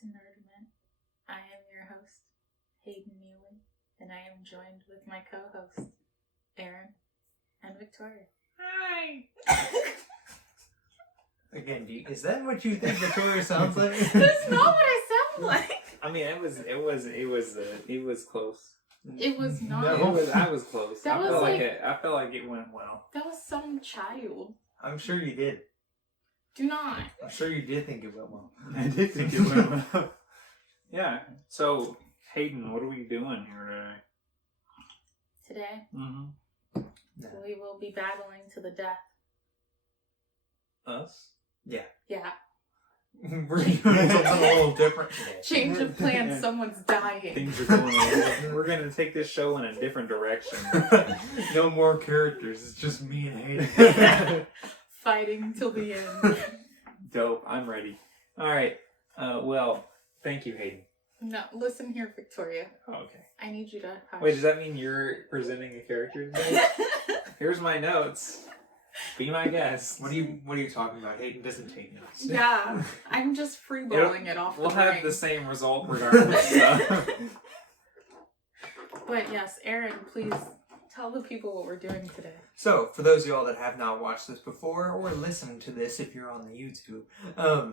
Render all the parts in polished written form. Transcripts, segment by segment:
to Nerdament. I am your host, Hayden Neely, and I am joined with my co-hosts, Aaron and Victoria. Hi! Again, is that what you think Victoria sounds like? That's not what I sound like! I mean, it was close. It was not. No. I was close. That I was felt like- I felt like it went well. That was some child. I'm sure you did. Do not. I'm sure you did think it went well. I did think it went well. Yeah. So, Hayden, what are we doing here today? Today, Mm-hmm. we will be battling to the death. Us? Yeah. We're doing something a little different today. Change of plans, someone's dying. Things are going. We're gonna take this show in a different direction. No more characters. It's just me and Hayden. Fighting till the end. Dope. I'm ready. All right. Well, thank you, Hayden. No, listen here, Victoria. Oh, okay. I need you to hush. Wait, does that mean you're presenting a character today? Here's my notes. Be my guest. What are you talking about? Hayden doesn't take notes. Yeah, I'm just freeballing it off We'll the have brain. the same result regardless. But yes, Aaron, please tell the people what we're doing today. So, for those of y'all that have not watched this before, or listened to this if you're on the YouTube,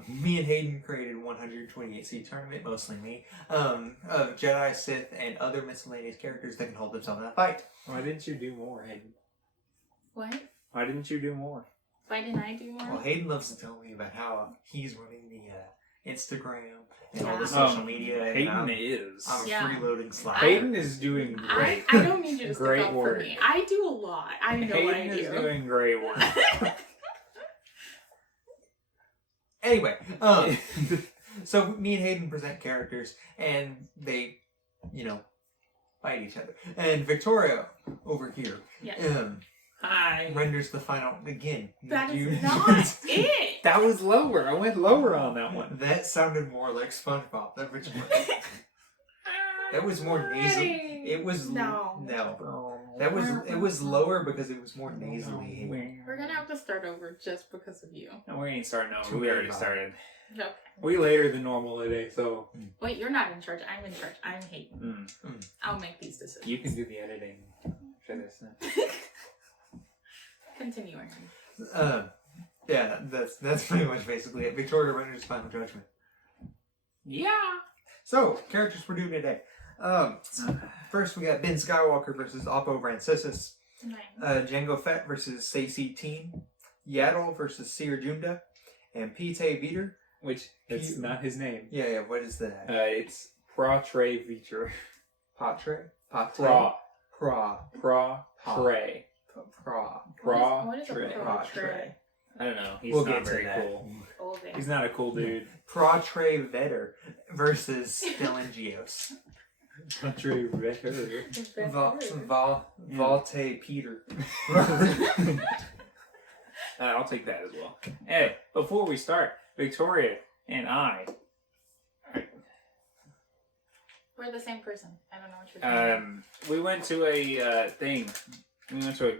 me and Hayden created 128C tournament, mostly me, of Jedi, Sith, and other miscellaneous characters that can hold themselves in a fight. Why didn't you do more, Hayden? What? Why didn't you do more? Why didn't I do more? Well, Hayden loves to tell me about how he's running the Instagram and all Yeah. the social media. And Hayden I'm is. Yeah. freeloading Slack. Hayden is doing great. I don't need you to stick Great up work. for me. I do a lot. I know Hayden what I is do. doing great work. Anyway, so me and Hayden present characters, and they, fight each other. And Victoria over here Yes. Hi. renders the final again. That is you- not it. That was lower. I went lower on that one. That sounded more like SpongeBob than Richard. That was more nasal. It was No. It was lower because it was more nasally. We're gonna have to start over just because of you. No, we ain't starting over. We already started. Okay. We later than normal today, so Wait, you're not in charge. I'm in charge. I'm Hayden. I'll make these decisions. you can do the editing for this. Continuing. Yeah, that's pretty much basically it. Victoria renders final judgment. Yeah. So, characters we're doing today. First we got Ben Skywalker versus Oppo Rancisis. Nice. Jango Fett versus Stacey Teen. Yaddle versus Seer Junda. And Pete Veter. Which, it's not his name. Yeah, what is that? It's Pra-Tre Veter. Patre? Pra. Pra. Pra-Tre. What is a Pra-Tre. Pra-Tre? I don't know. He's We'll not get to very that. cool. Okay. He's not a cool dude. Patre Veter versus Stellangios. Pra-Tre Veter. Valte Peter. I'll take that as well. Hey, before we start, Victoria and I, We're the same person. I don't know what you're saying. we went to a thing. We went to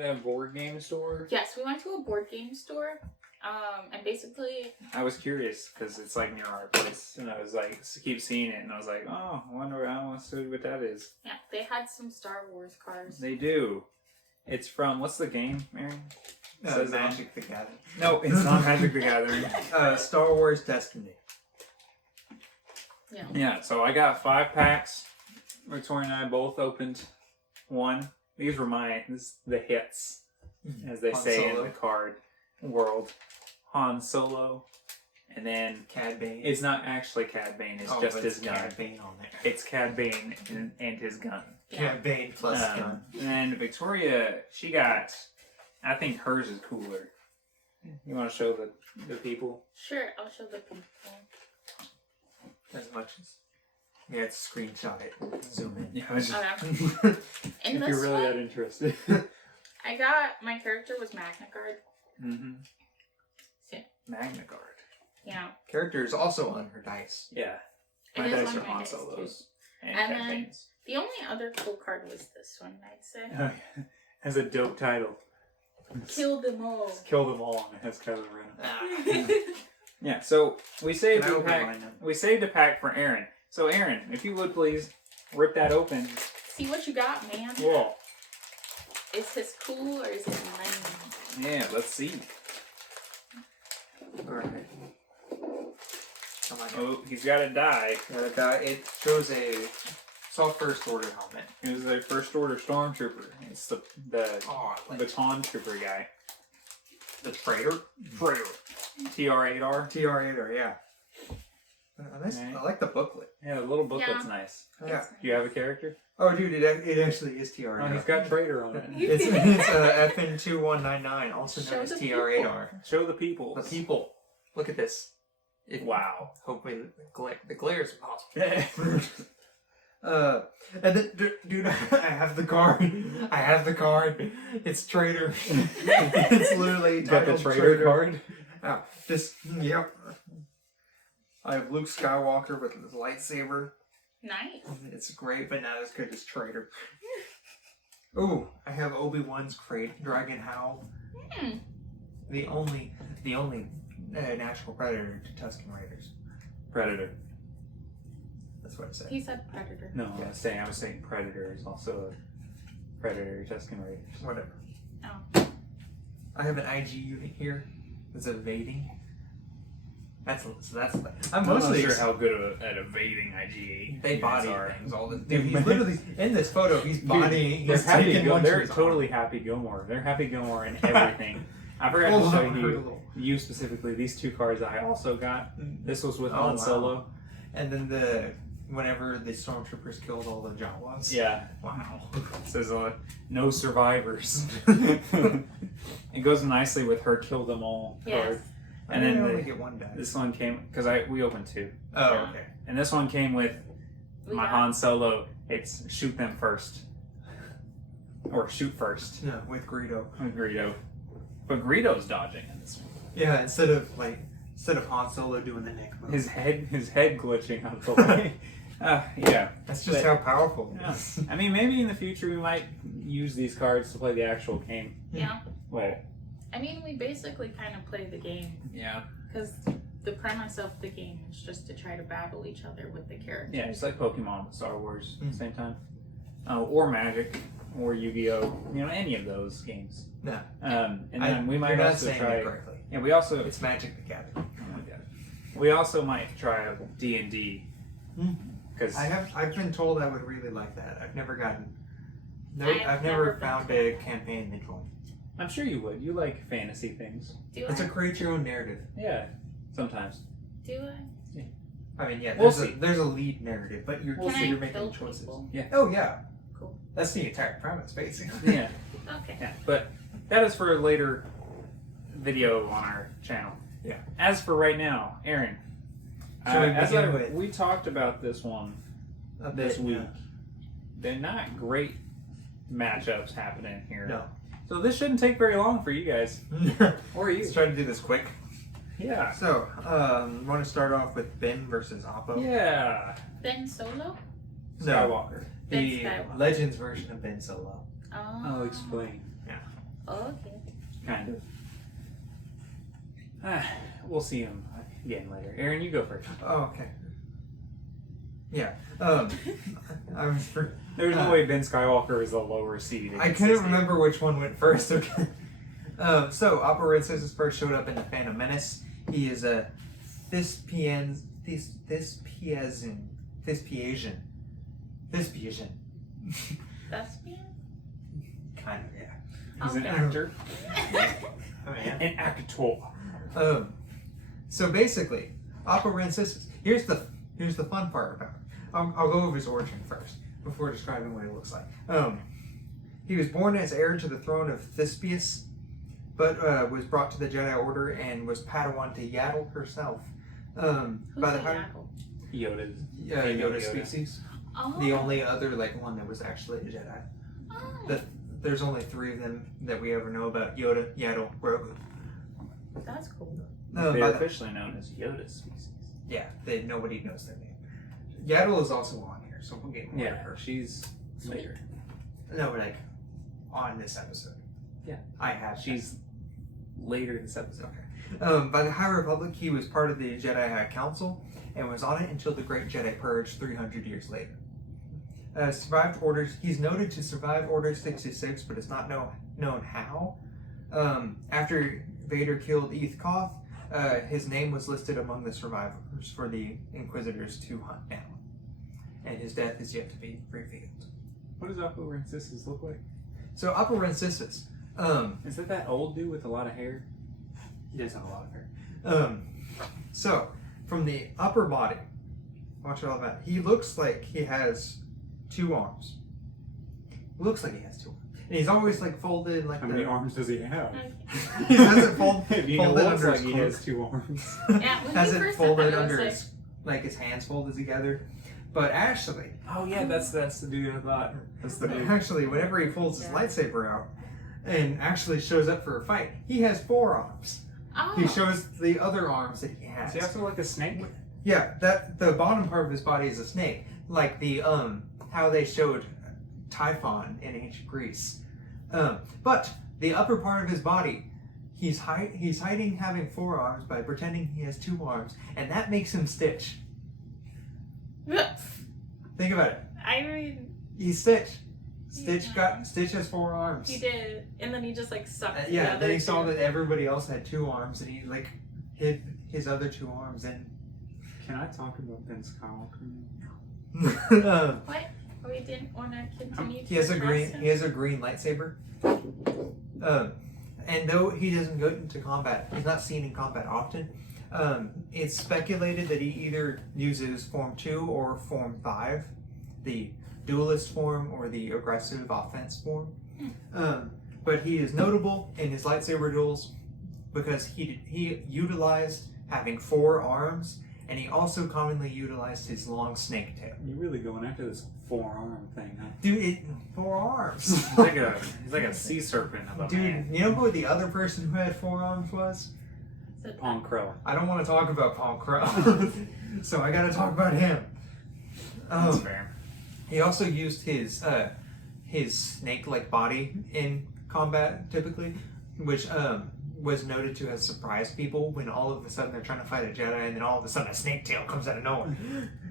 a board game store. Yes, we went to a board game store. And basically, I was curious because it's like near our place, and I was like, keep seeing it, and I was like, oh, I wonder how much what that is. yeah, they had some Star Wars cars. They do. It's from what's the game, Aaron? Says it on- Magic the Gathering. No, it's not Magic the Gathering. Star Wars Destiny. Yeah. Yeah, so I got 5 packs. Victoria and I both opened one. These were the hits, as they Han say Solo. in the card world. Han Solo, and then Cad Bane. it's not actually Cad Bane. It's just his gun. Cad Bane on there. It's Cad Bane and his gun. Cad Bane plus gun. And then Victoria, she got. I think hers is cooler. You want to show the people? Sure, I'll show the people. As much as. Yeah, it's screenshot it. Zoom in. Yeah, Okay. In if this you're really one, that interested. I got my character was Magna Guard. Mm-hmm. Yeah. Magna Guard. Yeah. Character is also on her dice. Yeah. It My is dice on are my Han dice, Solos. And And Cad then- Banes. The only other cool card was this one, I'd say. Oh, yeah. Has a dope title. Kill them all. Kill them all, and it has Kylo Ren. Ah. Yeah, so we saved Can I a open pack. mine now? We saved a pack for Aaron. So Aaron, if you would please rip that open. See what you got, man. Whoa. Is this cool or is it lame? Yeah, let's see. Alright. Come on. Oh, he's got a die. It shows a soft first order helmet. He was a first order stormtrooper. It's the Oh, like baton trooper guy. the traitor? Traitor. TR8R. TR8, yeah. Okay. I like the booklet. Yeah, the little booklet's Yeah. nice. Yeah. It's Do you have a character? Oh, dude, it actually is TR8R. Oh, he's got traitor on it. It's FN2199, also Show known as the TR8R. Show the people. The people. Look at this. Wow. Hopefully the glare is impossible. And then, dude, I have the card. I have the card. It's traitor. It's literally You got the titled traitor card? Oh, yep. I have Luke Skywalker with his lightsaber. nice. It's great, but not as good as traitor. Ooh, I have Obi-Wan's crate, Dragon Howl. Hmm. The only natural predator to Tusken Raiders. Predator. That's what it said. He said predator. No, I was saying Predator is also a predator Tusken Raiders. Whatever. Oh. I have an IG unit here that's evading. I'm I'm mostly not sure how good at evading IG. they body are. things all the dude. He's literally in this photo. He's bodying. They're He's happy. taking one They're shoes off. totally Happy Gilmore. They're Happy Gilmore in everything. I forgot Hold to show on, you. You specifically these two cards I also got. This was with Oh, Han wow. Solo. And then whenever the stormtroopers killed all the Jawas. Yeah. Wow. It says no survivors. It goes nicely with her kill them all Yes. card. And And then then only get one die. this one came because we opened two, Oh, okay. and this one came with We my got- Han Solo. It's shoot them first, or shoot first Yeah, with Greedo. with Greedo, but Greedo's dodging in this one. Yeah, instead of Han Solo doing the neck move. His head glitching out the way. Yeah. That's just But- how powerful it Yeah. is. I mean, maybe in the future we might use these cards to play the actual game. Yeah. Wait. I mean, we basically kind of play the game Yeah. because the premise of the game is just to try to battle each other with the characters. Yeah, it's like Pokemon with Star Wars at Mm. the same time. Or Magic, or Yu-Gi-Oh! Any of those games. No. And then we might You're not also saying try. it correctly. Yeah, we also. It's Magic the Gathering. Oh my god. We also might try D&D. Because I've been told I would really like that. I've never gotten. No, I've I've never never found been a campaign to join. I'm sure you would. You like fantasy things. Do It's I? a create your own narrative. Yeah, sometimes. Do I? I mean, yeah, We'll there's, see. there's a lead narrative, but you're, We'll Can see. I you're making kill choices. people? Oh, yeah. Cool. That's the entire premise, basically. Yeah. Okay. Yeah, but that is for a later video on our channel. Yeah. As for right now, Aaron, Should we begin with- we talked about this one this week. They're not great matchups happening here. No. So this shouldn't take very long for you guys. Or you. Let's try to do this quick. Yeah. So, want to start off with Ben versus Oppo? Yeah. Ben Solo? No. Skywalker. Ben The Skywalker. Legends version of Ben Solo. Oh. I'll explain. Okay. Kind of. We'll see him again later. Aaron, you go first. Oh, okay. Yeah. I was for, There's no way Ben Skywalker is a lower seed. I couldn't remember which one went first. Okay. So Oppo Red Scissors first showed up in the Phantom Menace. He is a Thespian. Thespian. Thespian? Kind of, yeah. He's an Okay. actor. I mean, yeah. An actor. So basically, Oppo Red Scissors. Here's the fun part about it. I'll go over his origin first before describing what he looks like. He was born as heir to the throne of Thespius, but was brought to the Jedi Order and was Padawan to Yaddle herself. Who's By the a time Yaddle? Yoda's. Yoda Yoda. species, Oh. the only other one that was actually a Jedi. Oh. There's only 3 of them that we ever know about: Yoda, Yaddle, Grogu. That's cool. They're by the- officially known as Yoda species. Yeah, nobody knows their name. Yaddle is also on here, so we'll get more of Yeah, her. she's later. No, on this episode. Yeah. I have. She's later this episode. By the High Republic, he was part of the Jedi High Council and was on it until the Great Jedi Purge 300 years later. Survived orders. He's noted to survive Order 66, but it's not known how. After Vader killed Eth Koth, his name was listed among the survivors for the Inquisitors to hunt down. And his death is yet to be revealed. What does Upper Rensis look like? So Upper Rensis, Is that old dude with a lot of hair? He does have a lot of hair. So from the upper body, watch all that. He looks like he has 2 arms. Looks like he has 2 arms. And he's always like folded like How many arms does he have? He has it folded He folded looks under like his he cloak. has 2 arms. Yeah, when Has you it first said folded that, I was under like, his his hands folded together. But actually, Oh yeah, that's the dude I thought. That's the dude. actually, whenever he pulls his lightsaber out and actually shows up for a fight, he has 4 arms. oh, He shows the other arms that he has. Is he also like a snake? Yeah, that the bottom part of his body is a snake, like the how they showed Typhon in ancient Greece. But the upper part of his body, he's hiding having 4 arms by pretending he has 2 arms, and that makes him Stitch. Think about it. I mean, He's Stitch. Stitch Yeah. Stitch has 4 arms. he did, and then he just like sucked. Yeah, the other then he saw two. that everybody else had 2 arms, and he like hid his other 2 arms in. Can I talk about Ben Skywalker? What? We didn't want to continue. He has to a address him? green lightsaber. And though he doesn't go into combat, he's not seen in combat often. It's speculated that he either uses Form 2 or Form 5, the duelist form or the aggressive offense form. But he is notable in his lightsaber duels because he utilized having 4 arms, and he also commonly utilized his long snake tail. You're really going after this 4-arm thing, huh? Dude, 4 arms. He's like a sea serpent of a Dude, man. you know who the other person who had 4 arms was? Is it- Pong Crow. I don't want to talk about Paul Crow, so I gotta talk about him. That's fair. He also used his snake-like body in combat, typically, which was noted to have surprised people when all of a sudden they're trying to fight a Jedi, and then all of a sudden a snake tail comes out of nowhere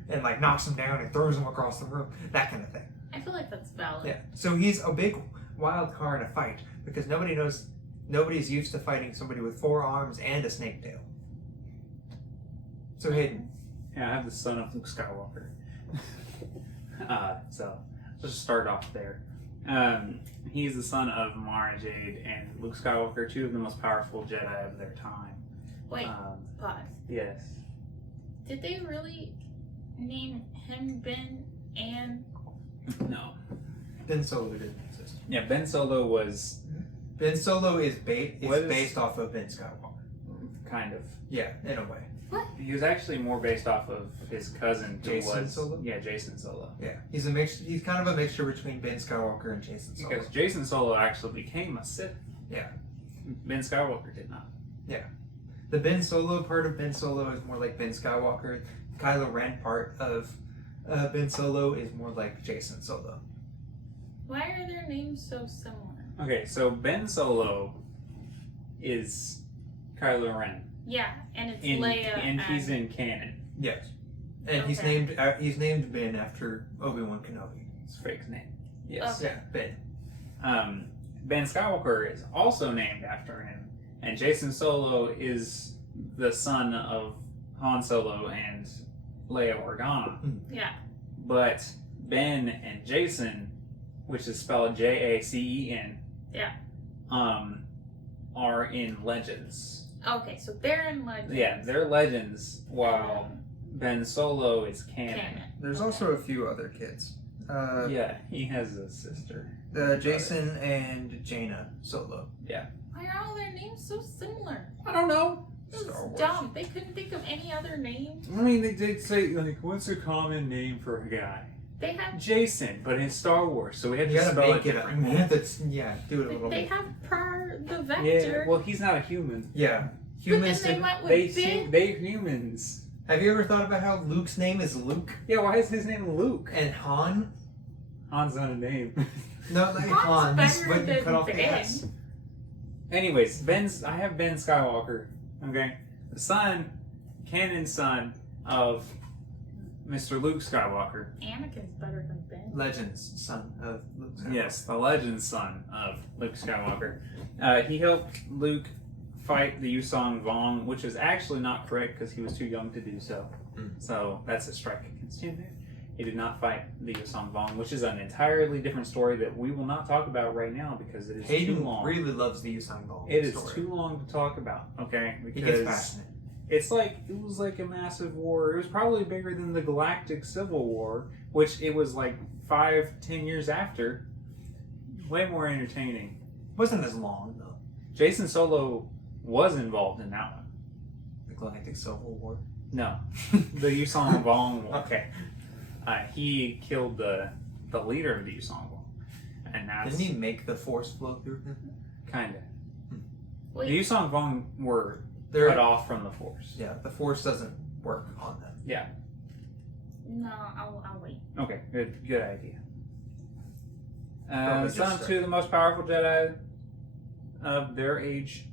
and like knocks them down and throws them across the room, that kind of thing. I feel like that's valid. Yeah. So he's a big wild card in a fight because nobody's used to fighting somebody with 4 arms and a snake tail. So Hayden. Yeah, I have the son of Luke Skywalker. So let's just start off there. He's the son of Mara Jade and Luke Skywalker, 2 of the most powerful Jedi of their time. Wait, pause. Yes. Did they really name him Ben and? No. Ben Solo didn't exist. Yeah, Ben Solo was Ben Solo is What is- based off of Ben Skywalker. kind of. Yeah, in a way. He was actually more based off of his cousin, who Jason was Solo? Yeah, Jason Solo. Yeah, he's a mix. He's kind of a mixture between Ben Skywalker and Jason Solo. Because Jason Solo actually became a Sith. Yeah. Ben Skywalker did not. The Ben Solo part of Ben Solo is more like Ben Skywalker. Kylo Ren part of Ben Solo is more like Jason Solo. Why are their names so similar? Okay, so Ben Solo is Kylo Ren. Yeah, and it's In, Leia and he's in canon. Yes, and he's Okay. named Ben after Obi-Wan Kenobi. It's fake name. Yes. Okay. Yeah, Ben. Ben Skywalker is also named after him, and Jason Solo is the son of Han Solo and Leia Organa. Yeah. But Ben and Jason, which is spelled Jacen, Yeah. are in Legends. Okay, so they're in Legends. Yeah, they're Legends, while Ben Solo is canon. Canon. There's also a few other kids. Yeah, he has a sister. Jason and Jaina Solo. Why are all their names so similar? I don't know. This is Star Wars. dumb. They couldn't think of any other name. I mean, they did say, like, what's a common name for a guy? They have Jason, but in Star Wars, so we had You to gotta spell make it it up. different. You have to, yeah, do it a little they bit. have the Yeah, Vector. well, he's not a human. Yeah, but humans. then they went with Ben. They humans. Have you ever thought about how Luke's name is Luke Yeah, why is his name Luke? and Han? Han's not a name. No, like Han's Hans, better but you than cut off the Ben. S. Anyways, I have Ben Skywalker. Okay, the son, canon son of Mr. Luke Skywalker. Anakin's better than Ben. Legends, son of Luke Skywalker. Yes, the legend son of Luke Skywalker. He helped Luke fight the Yusong Vong, which is actually not correct because he was too young to do so. So that's a strike against him there. He did not fight the Yusong Vong, which is an entirely different story that we will not talk about right now because it is Hayden too long. really loves the Yusong Vong. It is too long to talk about, okay? He Because gets passionate. it was like a massive war. It was probably bigger than the Galactic Civil War, which it was like 5-10 years after. Way more entertaining. Wasn't as long though. Jason Solo was involved in that one. The Galactic Civil War. No, the Yusong Vong War. Okay. He killed the leader of the Yusong Vong, and that's Didn't he make the Force flow through him? kind of. Wait, The Yusong Vong were They're cut off from the Force. Yeah, the Force doesn't work on them. Yeah. no, I'll wait. Okay. Good idea. Probably Son just of two of the most powerful Jedi of their age,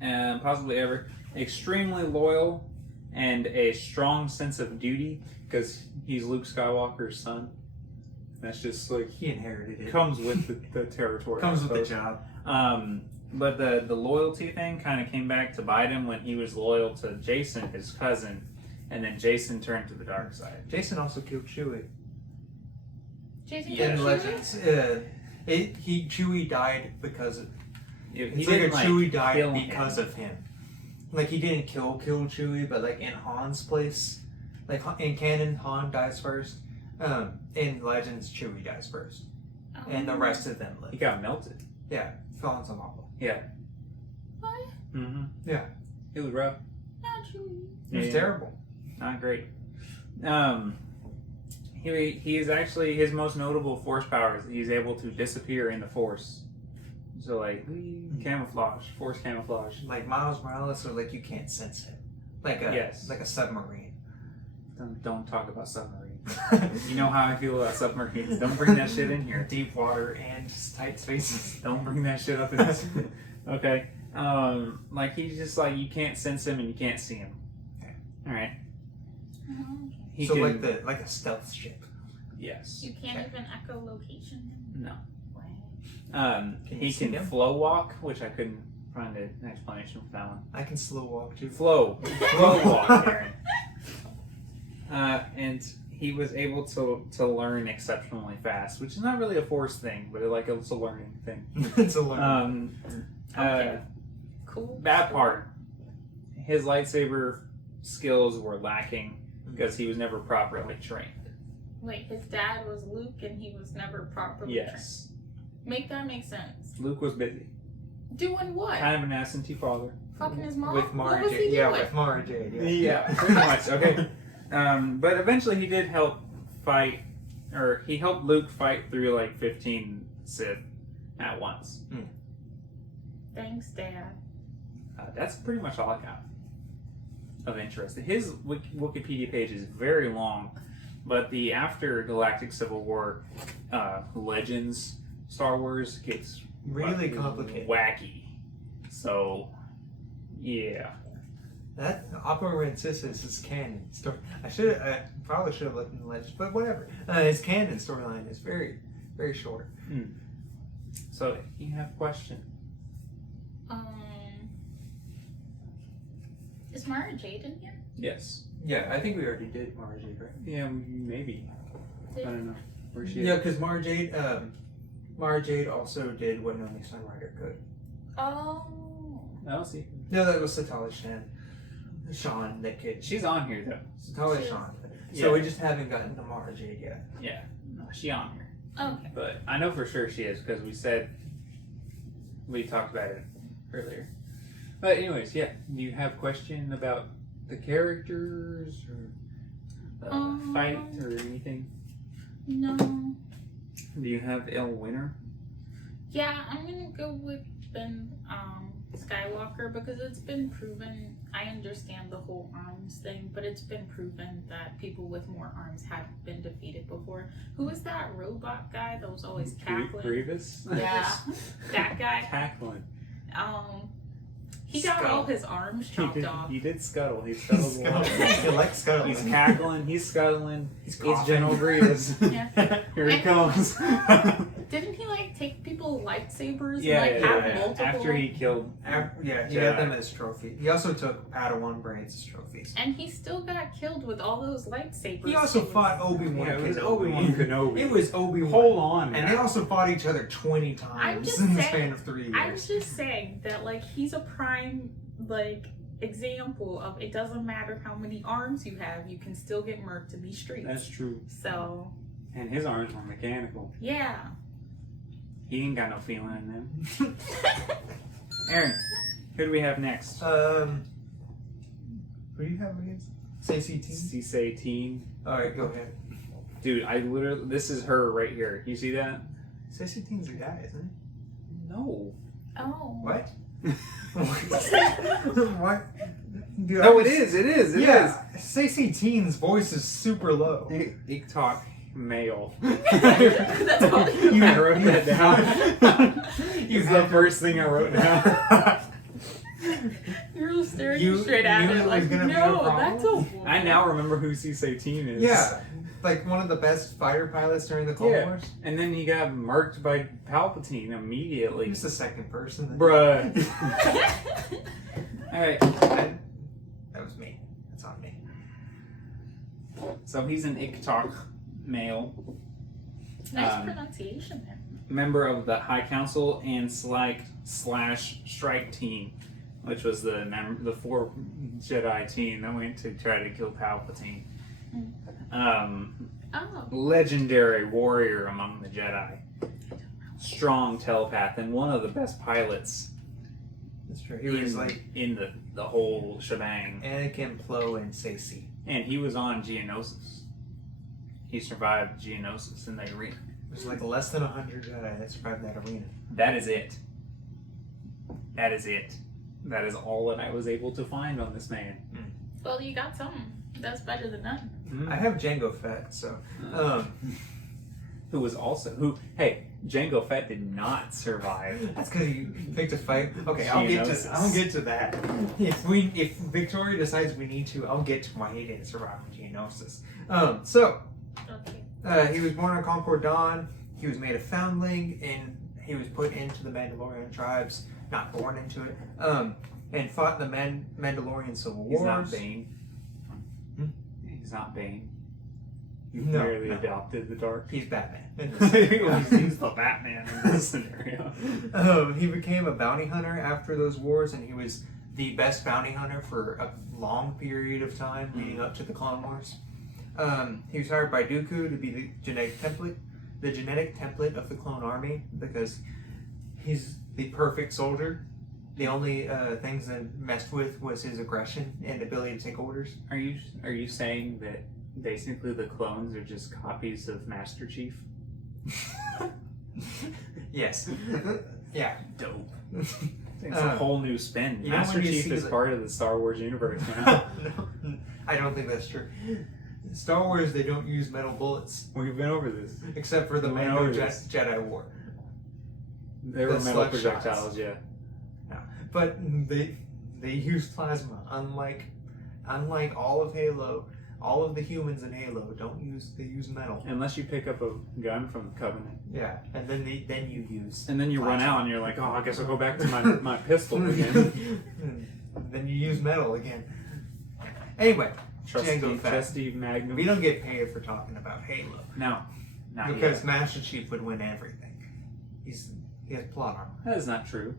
and possibly ever. Extremely loyal and a strong sense of duty because he's Luke Skywalker's son. That's just like He inherited it. comes with the territory. Comes I with the suppose. job. But the loyalty thing kind of came back to bite him when he was loyal to Jason, his cousin, and then Jason turned to the dark side. Jason also killed Chewie. Jason Yeah, In Chewie? Legends, Chewie died because of. He It's like didn't, Chewie kill died him. because of him. Like he didn't kill Chewie, but like in Han's place, like in canon, Han dies first. In Legends, Chewie dies first, and the rest of them He live. got melted. Yeah, fell into lava. Yeah. What? Mm-hmm. Yeah. It was rough. Not Chewie. It was Yeah. terrible. Not great. He is actually his most notable force power is he's able to disappear in the force. So like camouflage, force camouflage. Like Miles Morales, or like you can't sense him. Like a Yes. like a submarine. Don't talk about submarines. You know how I feel about submarines. Don't bring that shit in here. Deep water and tight spaces. Don't bring that shit up in this. Okay. Like he's just like you can't sense him and you can't see him. Okay. All right. Oh, He So can, like a stealth ship. yes. you can't even echolocation him? No. Wow. Can He you see can him? flow walk, which I couldn't find an explanation for that one. I can slow walk too. Flow walk, Aaron. And he was able to learn exceptionally fast, which is not really a force thing, but it's a learning thing. It's a learn. Okay. Cool. Bad part, his lightsaber skills were lacking because he was never properly trained. Wait, his dad was Luke and he was never properly Yes, trained. Make that make sense. Luke was busy, Doing what? kind of an absentee father. Fucking his mom? With Mara What was Jade. he Yeah, doing? with Mara Jade. Yeah. Yeah, pretty much. Okay. But eventually he did help fight, or he helped Luke fight through like 15 Sith at once. Thanks, Dad. That's pretty much all I got of interest. His Wikipedia page is very long, but the after Galactic Civil War Legends Star Wars gets Really complicated. wacky. So, yeah. That Opera Rancissus is canon story. I probably should have looked in the legends, but whatever. His canon storyline is very, very short. So, you have a question? Is Mara Jade in here? Yes. Yeah, I think we already did Mara Jade, right? Yeah, maybe. I don't know. Where's she? Yeah, because Mara Jade also did what only Sunrider could. Oh. I'll see. No, that was Satali Sean, that kid. She's on here though. Satali She- Sean. Yeah. So we just haven't gotten to Mara Jade yet. Yeah. No, she on here. Okay. But I know for sure she is because we talked about it earlier. But anyways, yeah. Do you have a question about the characters or the fight or anything? No. Do you have El Winner? Yeah, I'm gonna go with Ben Skywalker because it's been proven. I understand the whole arms thing, but it's been proven that people with more arms have been defeated before. Who was that robot guy that was always cackling? Grievous? Yeah, that guy. Cackling. He got Scuttle. all his arms chopped off. He did scuttle. He scuttled a lot. He likes scuttling. He's cackling. He's scuttling. He's It's General coughing. Grievous. Yeah. Here he comes. Didn't he like take people lightsabers Yeah, and like yeah, have yeah. multiple? After he killed. Yeah, he Jedi. got them as trophy. He also took Padawan braids as trophies. And he still got killed with all those lightsabers. He also was- fought Obi-Wan. Yeah, it was Kenobi. Obi-Wan Kenobi. It was Obi-Wan. Hold on. And they also fought each other 20 times just in the saying- span of 3 years. I was just saying that like he's a prime like example of it doesn't matter how many arms you have, you can still get murked in these streets. That's true. So And his arms were mechanical. yeah. He ain't got no feeling in them. Aaron, who do we have next? Who do you have against? Say CT? C-18. Alright, go ahead. Dude, I literally, this is her right here. You see that? Say CT's a guy, isn't he? No. Oh. What? What? Dude, No, I it is. It is. It yeah, Stacey Teen's voice is super low. is. Iktok male. That's all you I have. wrote that down. You It's the have- first thing I wrote down. You're just staring You- straight at you it knew it was like, gonna be a no, problem? that's a woman. I now remember who C-18 is. Yeah, like one of the best fighter pilots during the Cold Yeah. Wars. And then he got murked by Palpatine immediately. He's the second person. That Bruh. Alright, That was me. That's on me. so he's an Iktok male. Nice pronunciation there. Member of the High Council and slash Strike Team, which was the 4 Jedi team that went to try to kill Palpatine. Oh. Legendary warrior among the Jedi. Strong telepath and one of the best pilots That's true. He was like in the whole shebang. Anakin, Plo, and Sacy. And he was on Geonosis. He survived Geonosis in the arena. There's like less than 100 Jedi that survived that arena. That is it. That is it. That is all that I was able to find on this man. Well, you got something. That's better than none. I have Jango Fett, so Who was also hey, Jango Fett did not survive. that's because you picked a fight. Okay, Geonosis. I'll get to that. If Victoria decides we need to, I'll get to why he didn't survive in Geonosis. Okay. He was born on Concord Dawn. He was made a foundling, and he was put into the Mandalorian tribes, not born into it. And fought in the Mandalorian Civil Wars. He's not Bane. He's not Bane. You No, barely no. adopted the dark. He's Batman. He's the Batman in this scenario. He became a bounty hunter after those wars, and he was the best bounty hunter for a long period of time leading up to the Clone Wars. He was hired by Dooku to be the genetic template of the clone army because he's the perfect soldier. The only things that messed with was his aggression and ability to take orders. Are you saying that basically the clones are just copies of Master Chief? Yes. Yeah. Dope. It's a whole new spin. You know Master when you Chief see is the- part of the Star Wars universe now. No, I don't think that's true. Star Wars, they don't use metal bullets, We've been over this. except for the We went Mando over this. Jedi War. They were The metal slug projectiles, shots. yeah. But they use plasma, unlike all of Halo. All of the humans in Halo they use metal. Unless you pick up a gun from the Covenant. Yeah, and then you use. And then you run plasma. out and you're like, oh, I guess I'll go back to my pistol again. Then you use metal again. Anyway, Jango Fett. Trusty Magnum. We don't get paid for talking about Halo No, not because yet. Master Chief would win everything. He has plot armor. That is not true.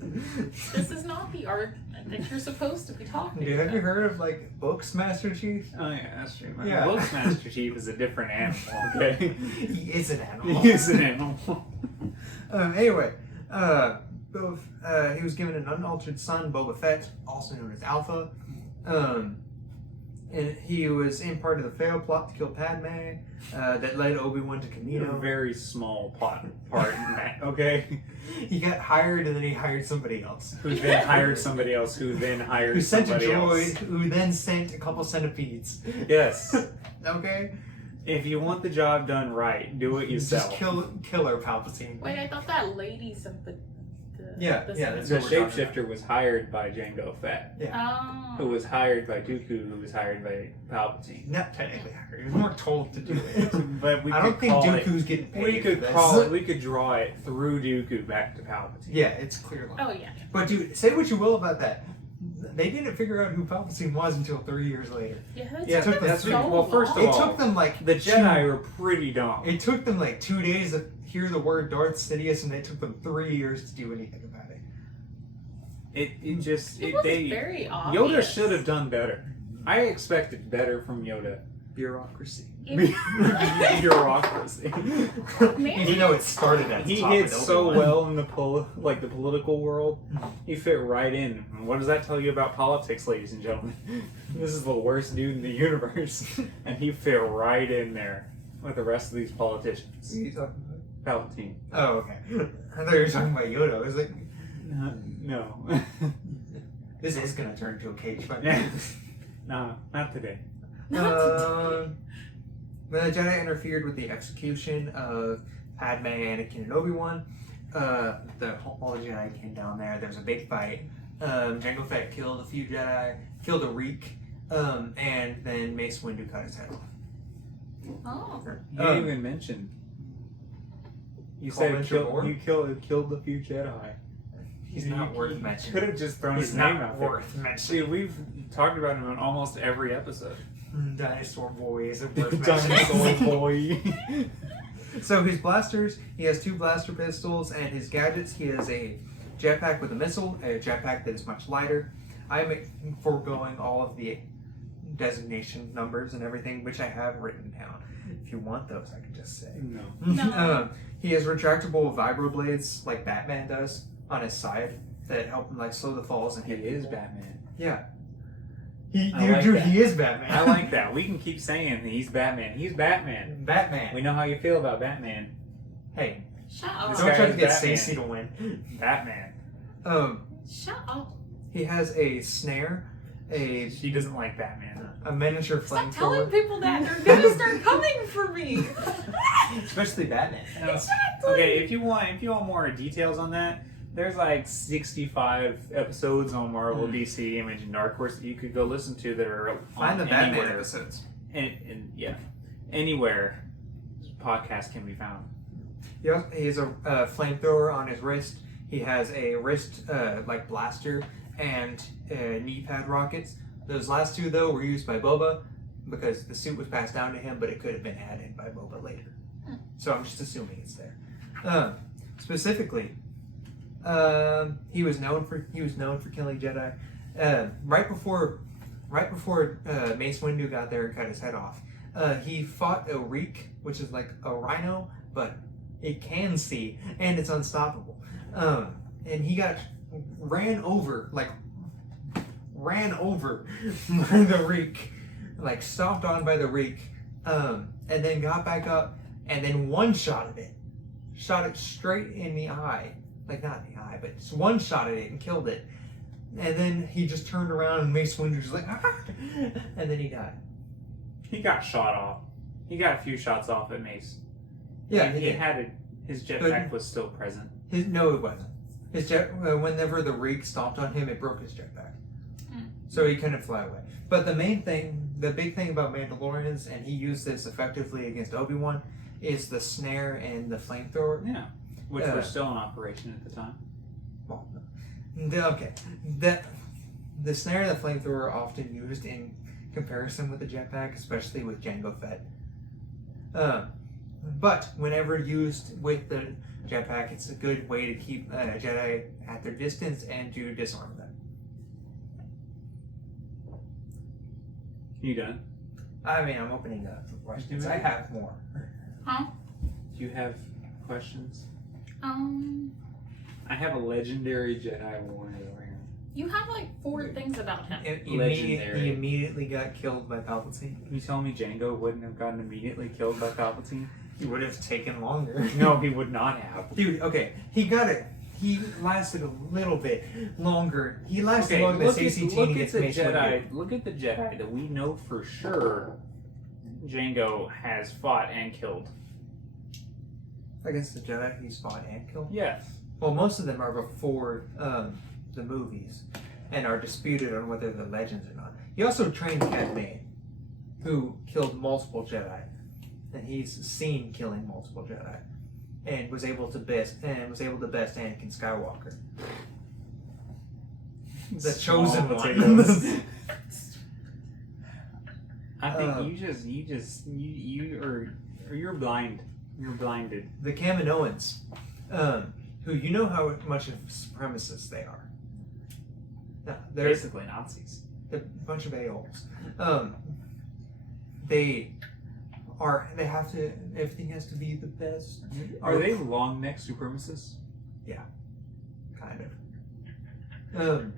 This is not the argument that you're supposed to be talking Dude, have you about. heard of like Books Master Chief? Oh yeah, that's true. Yeah. Looks Master Chief is a different animal, okay? He is an animal. He is an animal. Anyway, he was given an unaltered son, Boba Fett, also known as Alpha. And he was in part of the failed plot to kill Padme that led Obi-Wan to A Kamino. very small part in that, okay? He got hired and then he hired somebody else. Who then hired somebody else, who then hired Who sent a somebody droid, else. who then sent a couple centipedes. Yes. Okay? If you want the job done right, do it yourself. Just kill her, Palpatine. Wait, I thought that lady sent the Yeah, the yeah, that's The what we're talking shapeshifter was hired by Jango Fett, Oh. who was hired by Dooku, who was hired by Palpatine. Not technically hired. He was more told to do it. But we I could don't think call Dooku's getting it, paid. we could for this. call it. We could draw it through Dooku back to Palpatine. Yeah, it's clear line. Oh yeah. But dude, say what you will about that. They didn't figure out who Palpatine was until 3 years later. Yeah, that Yeah, took took them that's so well, first of It all, took them like The Jedi were pretty dumb. It took them like 2 days to hear the word Darth Sidious, and it took them 3 years to do anything about it. It was very Yoda obvious. should have done better. I expected better from Yoda. Bureaucracy. Bureaucracy. Even though it started at the He top hid with so Obi-Wan. well in the the political world. He fit right in. And what does that tell you about politics, ladies and gentlemen? This is the worst dude in the universe, and he fit right in there with the rest of these politicians. Who are you talking about? Palpatine. Oh, okay. I thought you were talking about Yoda. I was like, No. this is gonna turn into a cage fight. No, not today. When the Jedi interfered with the execution of Padme, Anakin, and Obi-Wan, all the Jedi came down there. There was a big fight. Jango Fett killed a few Jedi, killed a Reek, and then Mace Windu cut his head off. Oh. You didn't even mention. You Call said Venture Board? you killed a few Jedi. He's not worth mentioning. Could have just thrown He's his name not out there. worth mentioning. Dude, we've talked about him in almost every episode. Dinosaur boy isn't worth mentioning. Dinosaur boy. So his blasters, he has 2 blaster pistols, and his gadgets, he has a jetpack with a missile, a jetpack that is much lighter. I'm foregoing all of the designation numbers and everything, which I have written down. If you want those, I can just say. No. No. He has retractable vibroblades, like Batman does, on his side that help him like slow the falls and He hit is people. Batman. Yeah. I like that. He is Batman. I like that. We can keep saying he's Batman. He's Batman. Batman. We know how you feel about Batman. Hey, Shut This up. don't guy try to is get Batman. Stacey to win. Batman. Shut up. He has a snare, She doesn't like Batman. a miniature Stop telling flamethrower. people that. They're gonna start coming for me. Especially Batman. Exactly. Okay, if you want more details on that, there's like 65 episodes on Marvel, DC, Image, and Dark Horse that you could go listen to that are Find the on Batman anywhere. episodes. And yeah, anywhere podcast can be found. He has a flamethrower on his wrist. He has a wrist like blaster and knee pad rockets. Those last 2 though were used by Boba because the suit was passed down to him, but it could have been added by Boba later. So I'm just assuming it's there. Specifically, he was known for killing Jedi. Right before Mace Windu got there and cut his head off, he fought a Reek, which is like a rhino, but it can see and it's unstoppable. And he got ran over by the Reek, like stomped on by the Reek, and then got back up and then one-shotted it. Shot it straight in the eye. Like, not in the eye, but just one-shotted it and killed it. And then he just turned around and Mace Windu was like, ah! And then he died. He got shot off. He got a few shots off at Mace. Yeah, he did. had his jetpack was still present. No, it wasn't. His whenever the Reek stomped on him, it broke his jetpack. Mm. So he couldn't fly away. But the big thing about Mandalorians, and he used this effectively against Obi-Wan, is the snare and the flamethrower. Yeah, which were still in operation at the time. Well, the snare and the flamethrower are often used in comparison with the jetpack, especially with Jango Fett. But whenever used with the jetpack, it's a good way to keep Jedi at their distance and to disarm them. You done? I mean, I'm opening up for questions. I have more. Huh? Do you have questions? I have a legendary Jedi Warrior over here. You have like 4 things about him. Legendary. He immediately got killed by Palpatine. You telling me Jango wouldn't have gotten immediately killed by Palpatine? He would have taken longer. No, he would not have. Dude, okay. He got it. He lasted a little bit longer. He lasted longer than look CCT at gets the Mace Windu. Jedi. Look at the Jedi that we know for sure Jango has fought and killed. Against the Jedi he's fought and killed? Yes. Well, most of them are before the movies and are disputed on whether they're legends or not. He also trained Cad Bane, who killed multiple Jedi, and he's seen killing multiple Jedi, and was able to best Anakin Skywalker, the Small chosen potatoes. one. I think you're blind. You're blinded. The Kaminoans, who you know how much of supremacists they are. No, they're Basically Nazis. a bunch of a-holes. They have to, everything has to be the best. Are they long neck supremacists? Kind of.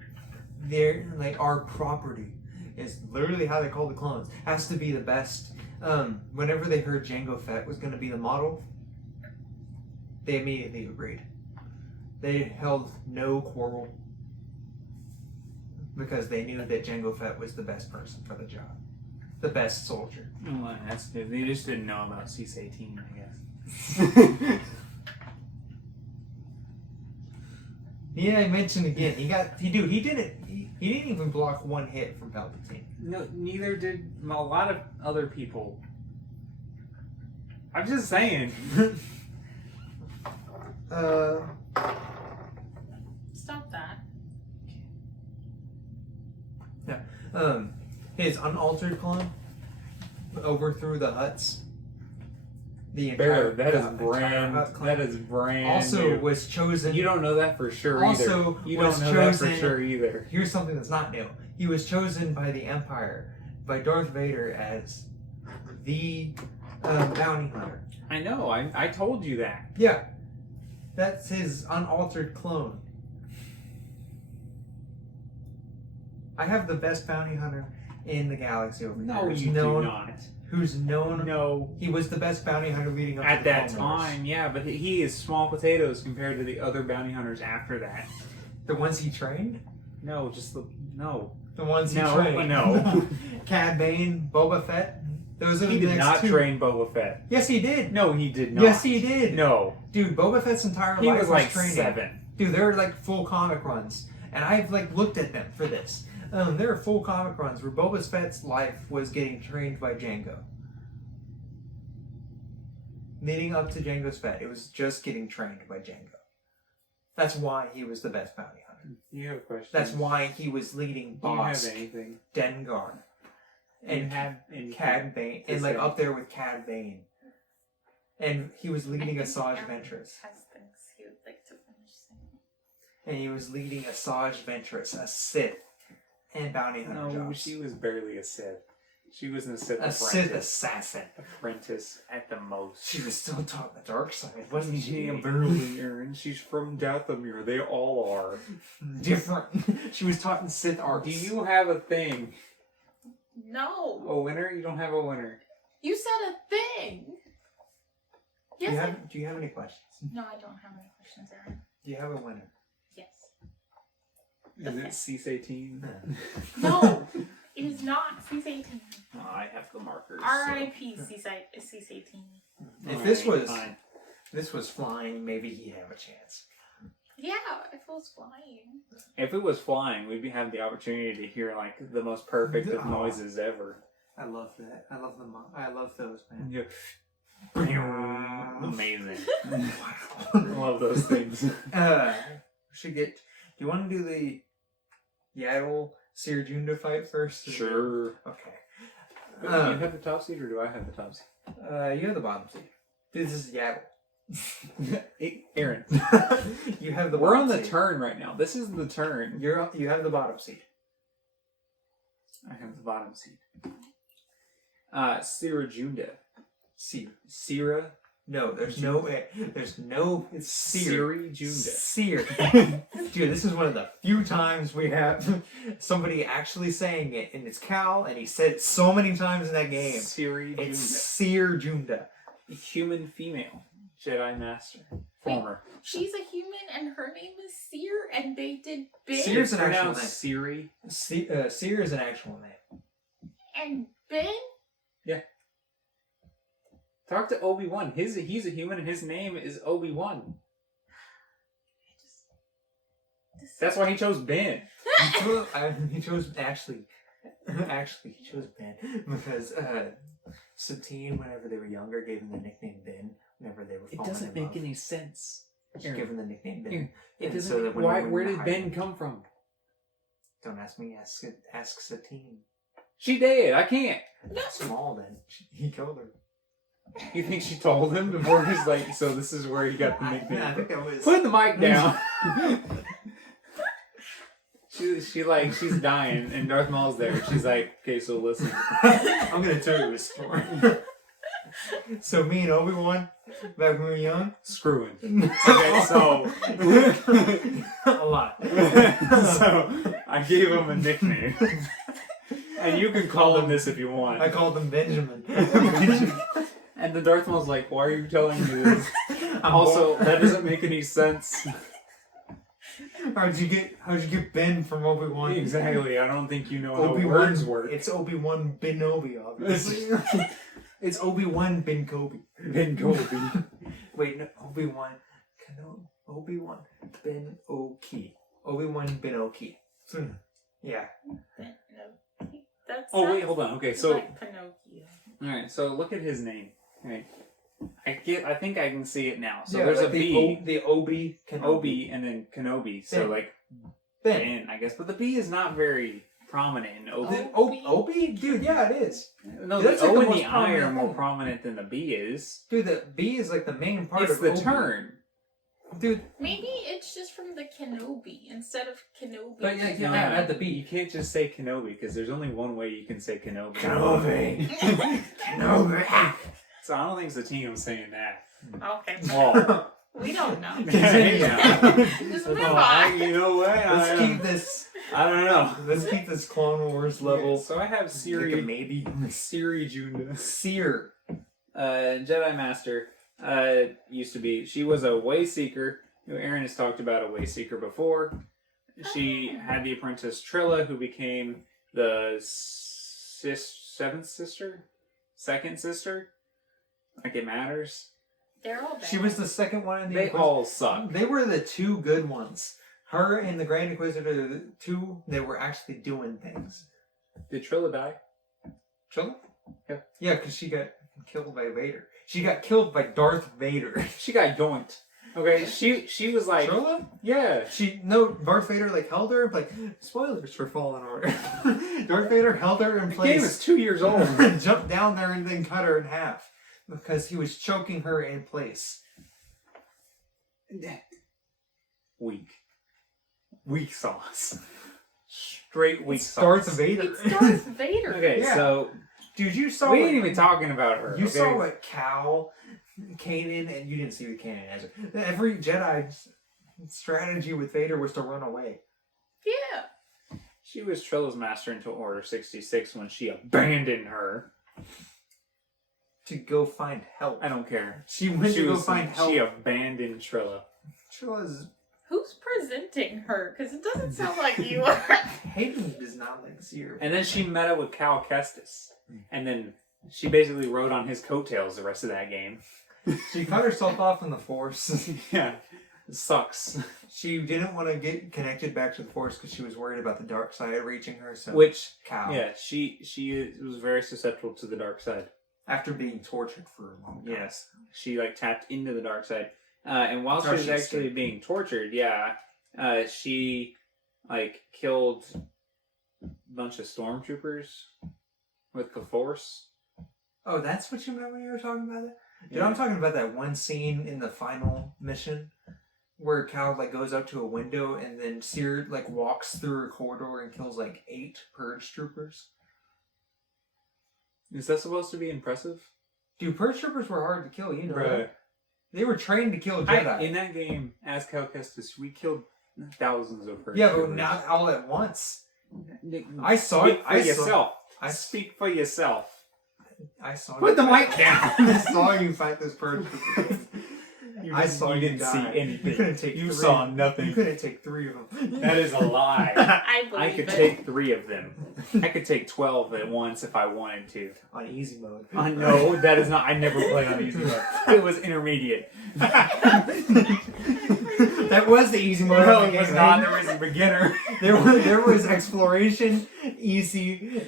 They're like, our property is literally how they call the clones. Has to be the best. Whenever they heard Jango Fett was going to be the model, they immediately agreed. They held no quarrel because they knew that Jango Fett was the best person for the job, the best soldier. Well, that's good. They just didn't know about CIS-18, I guess. Yeah, I mentioned again. He didn't even block one hit from Palpatine. No, neither did a lot of other people. I'm just saying. Stop that. His unaltered clone overthrew the Hutts. Bear, that is entire brand. Hutt clan. That is brand. Also new. was chosen. You don't know that for sure Also either. You was don't know that for chosen- sure either. Here's something that's not new. He was chosen by the Empire, by Darth Vader, as the bounty hunter. I know. I told you that. Yeah, that's his unaltered clone. I have the best bounty hunter in the galaxy over No, here. Who's you known, do not. Who's known? No. He was the best bounty hunter leading up At to the that Clone Wars. time, yeah, but he is small potatoes compared to the other bounty hunters after that. The ones he trained? No, just no. The ones he No, trained. no. Cad Bane, Boba Fett. Those are He the did next not two. train Boba Fett. Yes, he did. No, he did not. Yes, he did. No. Dude, Boba Fett's entire He life was like training. 7. Dude, they're like full comic runs, and I've like looked at them for this. There are full comic runs where Boba Fett's life was getting trained by Jango. Leading up to Jango's Fett, it was just getting trained by Jango. That's why he was the best bounty hunter. You have a question? That's why he was leading Do you have Bosk, anything? Dengar, Do you and have anything? Cad Bane, to and like say? up there with Cad Bane. And he was leading I think Asajj Aaron Ventress. has things he would like to finish saying. And he was leading Asajj Ventress, a Sith, and bounty hunter No, jobs. she was barely a Sith. She was a Sith A Sith apprentice. assassin. Apprentice at the most. She was still taught the dark side, wasn't She she? barely, Aaron. She's from Dathomir. They all are. Different. She was taught in Sith arts. Do you have a thing? No. A winner? You don't have a winner. You said a thing. Yes. Do you have any questions? No, I don't have any questions, Aaron. Do you have a winner? Yes. Is it CIS-18? No, it is not CIS-18. Oh, I have the markers. R.I.P. CIS-18. If this was fine. this was flying, maybe he'd have a chance. Yeah, if it was flying. If it was flying, we'd have the opportunity to hear like the most perfect of Oh. noises ever. I love that. I love them. I love those, man. Yeah. Amazing. I Wow. love those things. We should get. Do you want to do the Yaddle Seer Junda fight first? Sure. Okay. Do you have the top seat or do I have the top seat? You have the bottom seat. This is Yaddle. Aaron, You have the. we're bottom on the seat. turn right now. This is the turn. You have the bottom seat. I have the bottom seat. Sira Junda. Sira. No, there's no. It's Seer. Siri Junda. Seer. Dude, this is one of the few times we have somebody actually saying it, and it's Cal, and he said it so many times in that game. Siri It's Junda. Seer Junda. Human female. Jedi Master. Former. She's a human and her name is Seer and they did Ben. Seer's an actual Pronounced name. Siri. Seer is an actual name. And Ben? Yeah. Talk to Obi-Wan. He's a human and his name is Obi-Wan. That's why he chose Ben. He chose actually he chose Ben because Satine, whenever they were younger, gave him the nickname Ben. Whenever they were It falling doesn't in make love. any sense. She gave him the nickname Ben. It And doesn't. so that when Why? they went Where into did hiding- Ben come from? Don't ask me. Ask Satine. She did. I can't. Small then. He killed her. You think she told him before he's like, so this is where he got the I nickname? think that was. Put the mic down. she's dying and Darth Maul's there. She's like, okay, so listen. I'm gonna tell you a story. So me and Obi-Wan, back when we were young, Screwing. Okay, so a lot. so I gave him a nickname. And you can call him this if you want. I called him Benjamin. And the Darth Maul's like, why are you telling me this? Also, that doesn't make any sense. How'd you get Ben from Obi-Wan? Exactly. I don't think you know how Obi-Wan, words work. It's Obi-Wan Benobi, obviously. It's Obi-Wan Ben Kobe. Ben Kobe. Wait, no, Obi-Wan Obi-Wan Ben Oki. Obi-Wan Ben Oki. Yeah. That's Oh wait, hold on. Okay, so like Pinocchio. all right. So look at his name. Right. I think I can see it now. So Yeah, there's like a B, the Obi Kenobi. Obi, and then Kenobi. So Ben. like Ben. Ben, I guess. But the B is not very prominent in Obi. Obi? Dude, yeah, it is. No, That's the like O the and the most I are prominent more thing. prominent than the B is. Dude, the B is like the main part It's of the Obi. turn. Dude, Maybe it's just from the Kenobi instead of Kenobi. But yeah, No, add the B. You can't just say Kenobi because there's only one way you can say Kenobi. Kenobi. Kenobi. So I don't think Satina's saying that. Okay. Oh. We don't know. Yeah. Just move Oh, on. you know what? Let's keep this. I don't know. Let's keep this Clone Wars level. So I have Like a Siri. maybe. Siri Junda. Seer. Jedi Master. Used to be. She was a way seeker. Aaron has talked about a way seeker before. She had the apprentice Trilla, who became the seventh sister, second sister. Like it matters. They're all bad. She was the second one in the They Inquisitor. all suck. They were the two good ones. Her and the Grand Inquisitor, the two, they were actually doing things. Did Trilla die? Trilla? Yeah. Yeah, because she got killed by Vader. She got killed by Darth Vader. She got yoinked. Okay, she was like, Trilla? yeah. Darth Vader like held her, like, spoilers for Fallen Order. Darth Vader held her in The game is place, 2 years old. jumped down there and then cut her in half. Because he was choking her in place. Weak sauce. Straight weak sauce. Darth Vader. It's Darth Vader. Okay, Yeah. so Dude, you saw we what- ain't even talking about her. You okay? saw what Cal, Kanan, and you didn't see what Kanan answered. Every Jedi's strategy with Vader was to run away. Yeah. She was Trilla's master until Order 66 when she abandoned her. To go find help. I don't care. She went to go find help. She abandoned Trilla. Trilla's Who's presenting her? Because it doesn't sound like you are. Hayden does not like Seer. And then she met up with Cal Kestis. And then she basically rode on his coattails the rest of that game. She cut herself off in the Force. Yeah. It sucks. She didn't want to get connected back to the Force because she was worried about the dark side reaching her. So Which, Cal, yeah, she was very susceptible to the dark side. after being tortured for a long time. Yes. She, like, tapped into the dark side. And while she Or was she actually escaped. being tortured, she, like, killed a bunch of stormtroopers with the Force. Oh, that's what you meant when you were talking about that? Dude, Yeah. I'm talking about that one scene in the final mission where Cal like goes up to a window and then Seer like walks through a corridor and kills like 8 purge troopers. Is that supposed to be impressive? Dude, purge troopers were hard to kill, you know. Bruh. that. They were trained to kill Jedi. In that game, as Cal Kestis, we killed thousands of Purge Yeah, but troopers. not all at once. Nick, I saw speak it. for I saw- yourself. I- Speak for yourself. I saw Put you the fight- mic down. I saw you fight this purge trooper. I saw you you didn't die. see anything. You couldn't take You three. saw nothing. You couldn't take 3 of them. That is a lie. I believe I could it. take 3 of them. I could take 12 at once if I wanted to. On easy mode. No, that is not. I never played on easy mode. It was intermediate. That was the easy mode. No, of it the was game, not. right? There was a beginner. There was exploration, easy.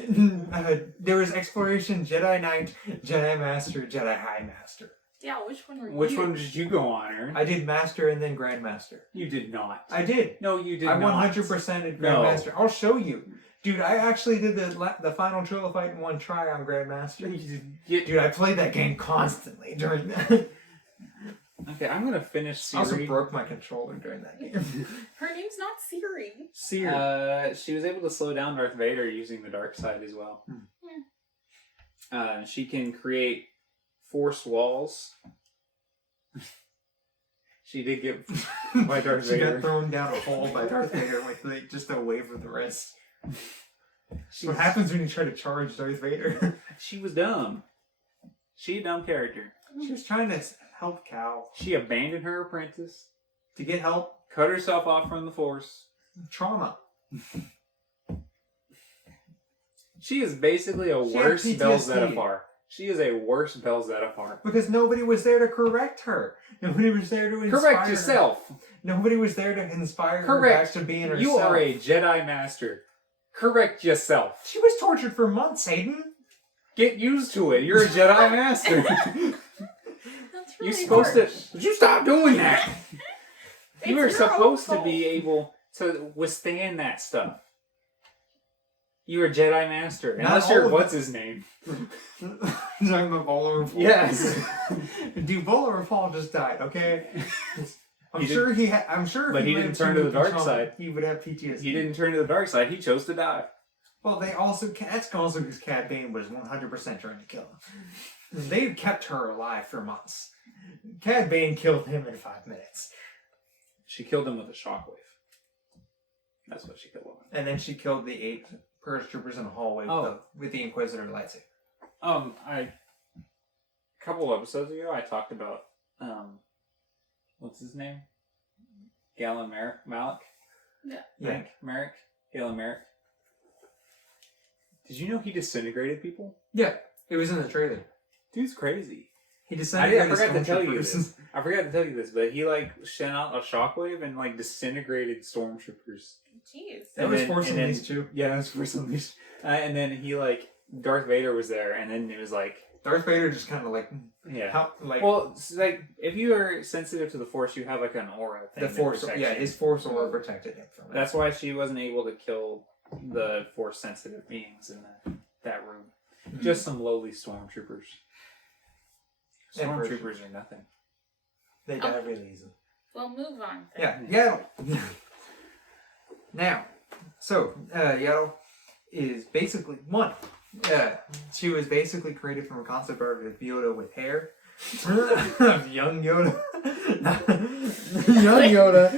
There was exploration, Jedi Knight, Jedi Master, Jedi High Master. Yeah, which one were you? Which one did you go on, Aaron? I did Master and then Grandmaster. You did not. I did. No, you did I not. 100% did No. Grandmaster. I'll show you. Dude, I actually did the final Trilla fight in one try on Grandmaster. Dude, I played that game constantly during that. Okay, I'm gonna finish I also Siri. broke my controller during that game. Her name's not Siri. Siri. She was able to slow down Darth Vader using the dark side as well. She can create force walls. She did get by Darth She Vader. got thrown down a hole by Darth Vader with like, just a wave of the wrist. That's what happens when you try to charge Darth Vader. She was dumb. She a dumb character. She was trying to help Cal. She abandoned her apprentice, To get help, cut herself off from the Force. trauma. She is basically a She had worse Bell PTSD. Zettifar. She is a worse Bell Zettifar. Because nobody was there to correct her. Nobody was there to inspire Correct her. yourself. Nobody was there to inspire her Correct. back to being herself. You are a Jedi Master. Correct yourself. She was tortured for months, Hayden. Get used to it. You're a Jedi Master. That's really You're supposed to. harsh. Would you stop doing that? You It's are your supposed own to be able to withstand that stuff. You're a Jedi Master. Not Unless all you're of what's his name? Talking about Bowler Fall. Yes. Dude, Bowler Fall just died. Okay. I'm He sure he. I'm sure. If But he lived didn't turn to the dark control, side. He would have PTSD. He didn't turn to the dark side. He chose to die. Well, they also. That's also because Cad Bane was 100% trying to kill him. They kept her alive for months. Cad Bane killed him in 5 minutes, She killed him with a shockwave. That's what she killed him with. and then she killed the 8 Purge troopers in the hallway with the Inquisitor lightsaber. A couple episodes ago, I talked about what's his name? Galen Malik. Yeah. Merrick. Galen Merrick. Did you know he disintegrated people? Yeah, it was in the trailer. Dude's crazy. He I decided. forgot to tell you this. I forgot to tell you this, but he sent out a shockwave and disintegrated stormtroopers. Jeez. That was Force Unleashed too. Yeah, that was Force Unleashed. And then he Darth Vader was there, and then it was Darth Vader just kind of yeah. how Well, it's if you are sensitive to the Force, you have an aura thing. the Force. that protects Yeah, you. his Force aura protected him from it. That's why she wasn't able to kill the Force sensitive beings in that room. Mm-hmm. Just some lowly stormtroopers. And Stormtroopers are nothing. They die really easily. Well, move on. Then. Yeah, Yaddle. Now, so Yaddle is basically one. She was basically created from a concept art of Yoda with hair. Young Yoda. Young Yoda.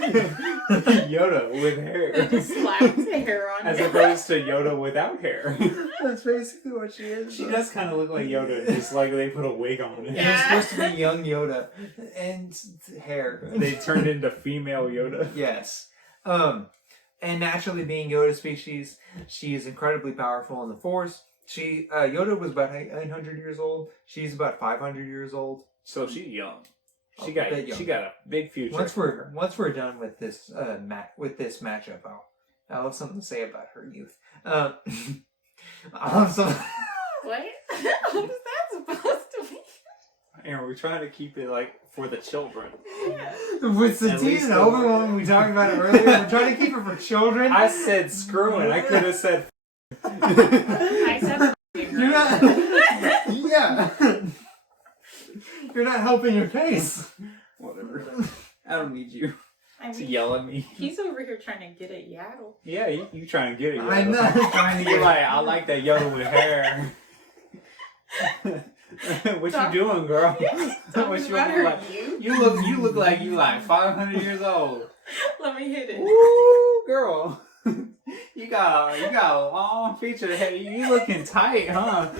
Yoda with hair. Just slapped hair on As it. opposed to Yoda without hair. That's basically what she is. She does kind of look like Yoda, just like they put a wig on And it. it's supposed to be young Yoda and hair. They turned into female Yoda. Yes. And naturally, being Yoda species, she is incredibly powerful in the Force. Yoda was about 800 years old. She's about 500 years old. So she's young. Oh, She a got bit young. a big future. Once we're done with this matchup, I'll have something to say about her youth. I'll have some. What? What was that supposed to be? And we're trying to keep it for the children. Yeah. With At Satine least and the- Obi-Wan, we talked about it earlier. We're trying to keep it for children. I said screw it. I could have said. I said You're not. Yeah. You're not helping your case. Whatever. I don't need you I to mean, yell at me. he's over here trying to get at Yaddle. Yeah, you trying to get it. Yoda. I'm not trying to You're get. I like that Yoda with hair. What you doing, girl? Tell What me you about look her like? youth. You look like you 500 years old. Let me hit it. Woo, girl. You got a long feature head. You looking tight, huh?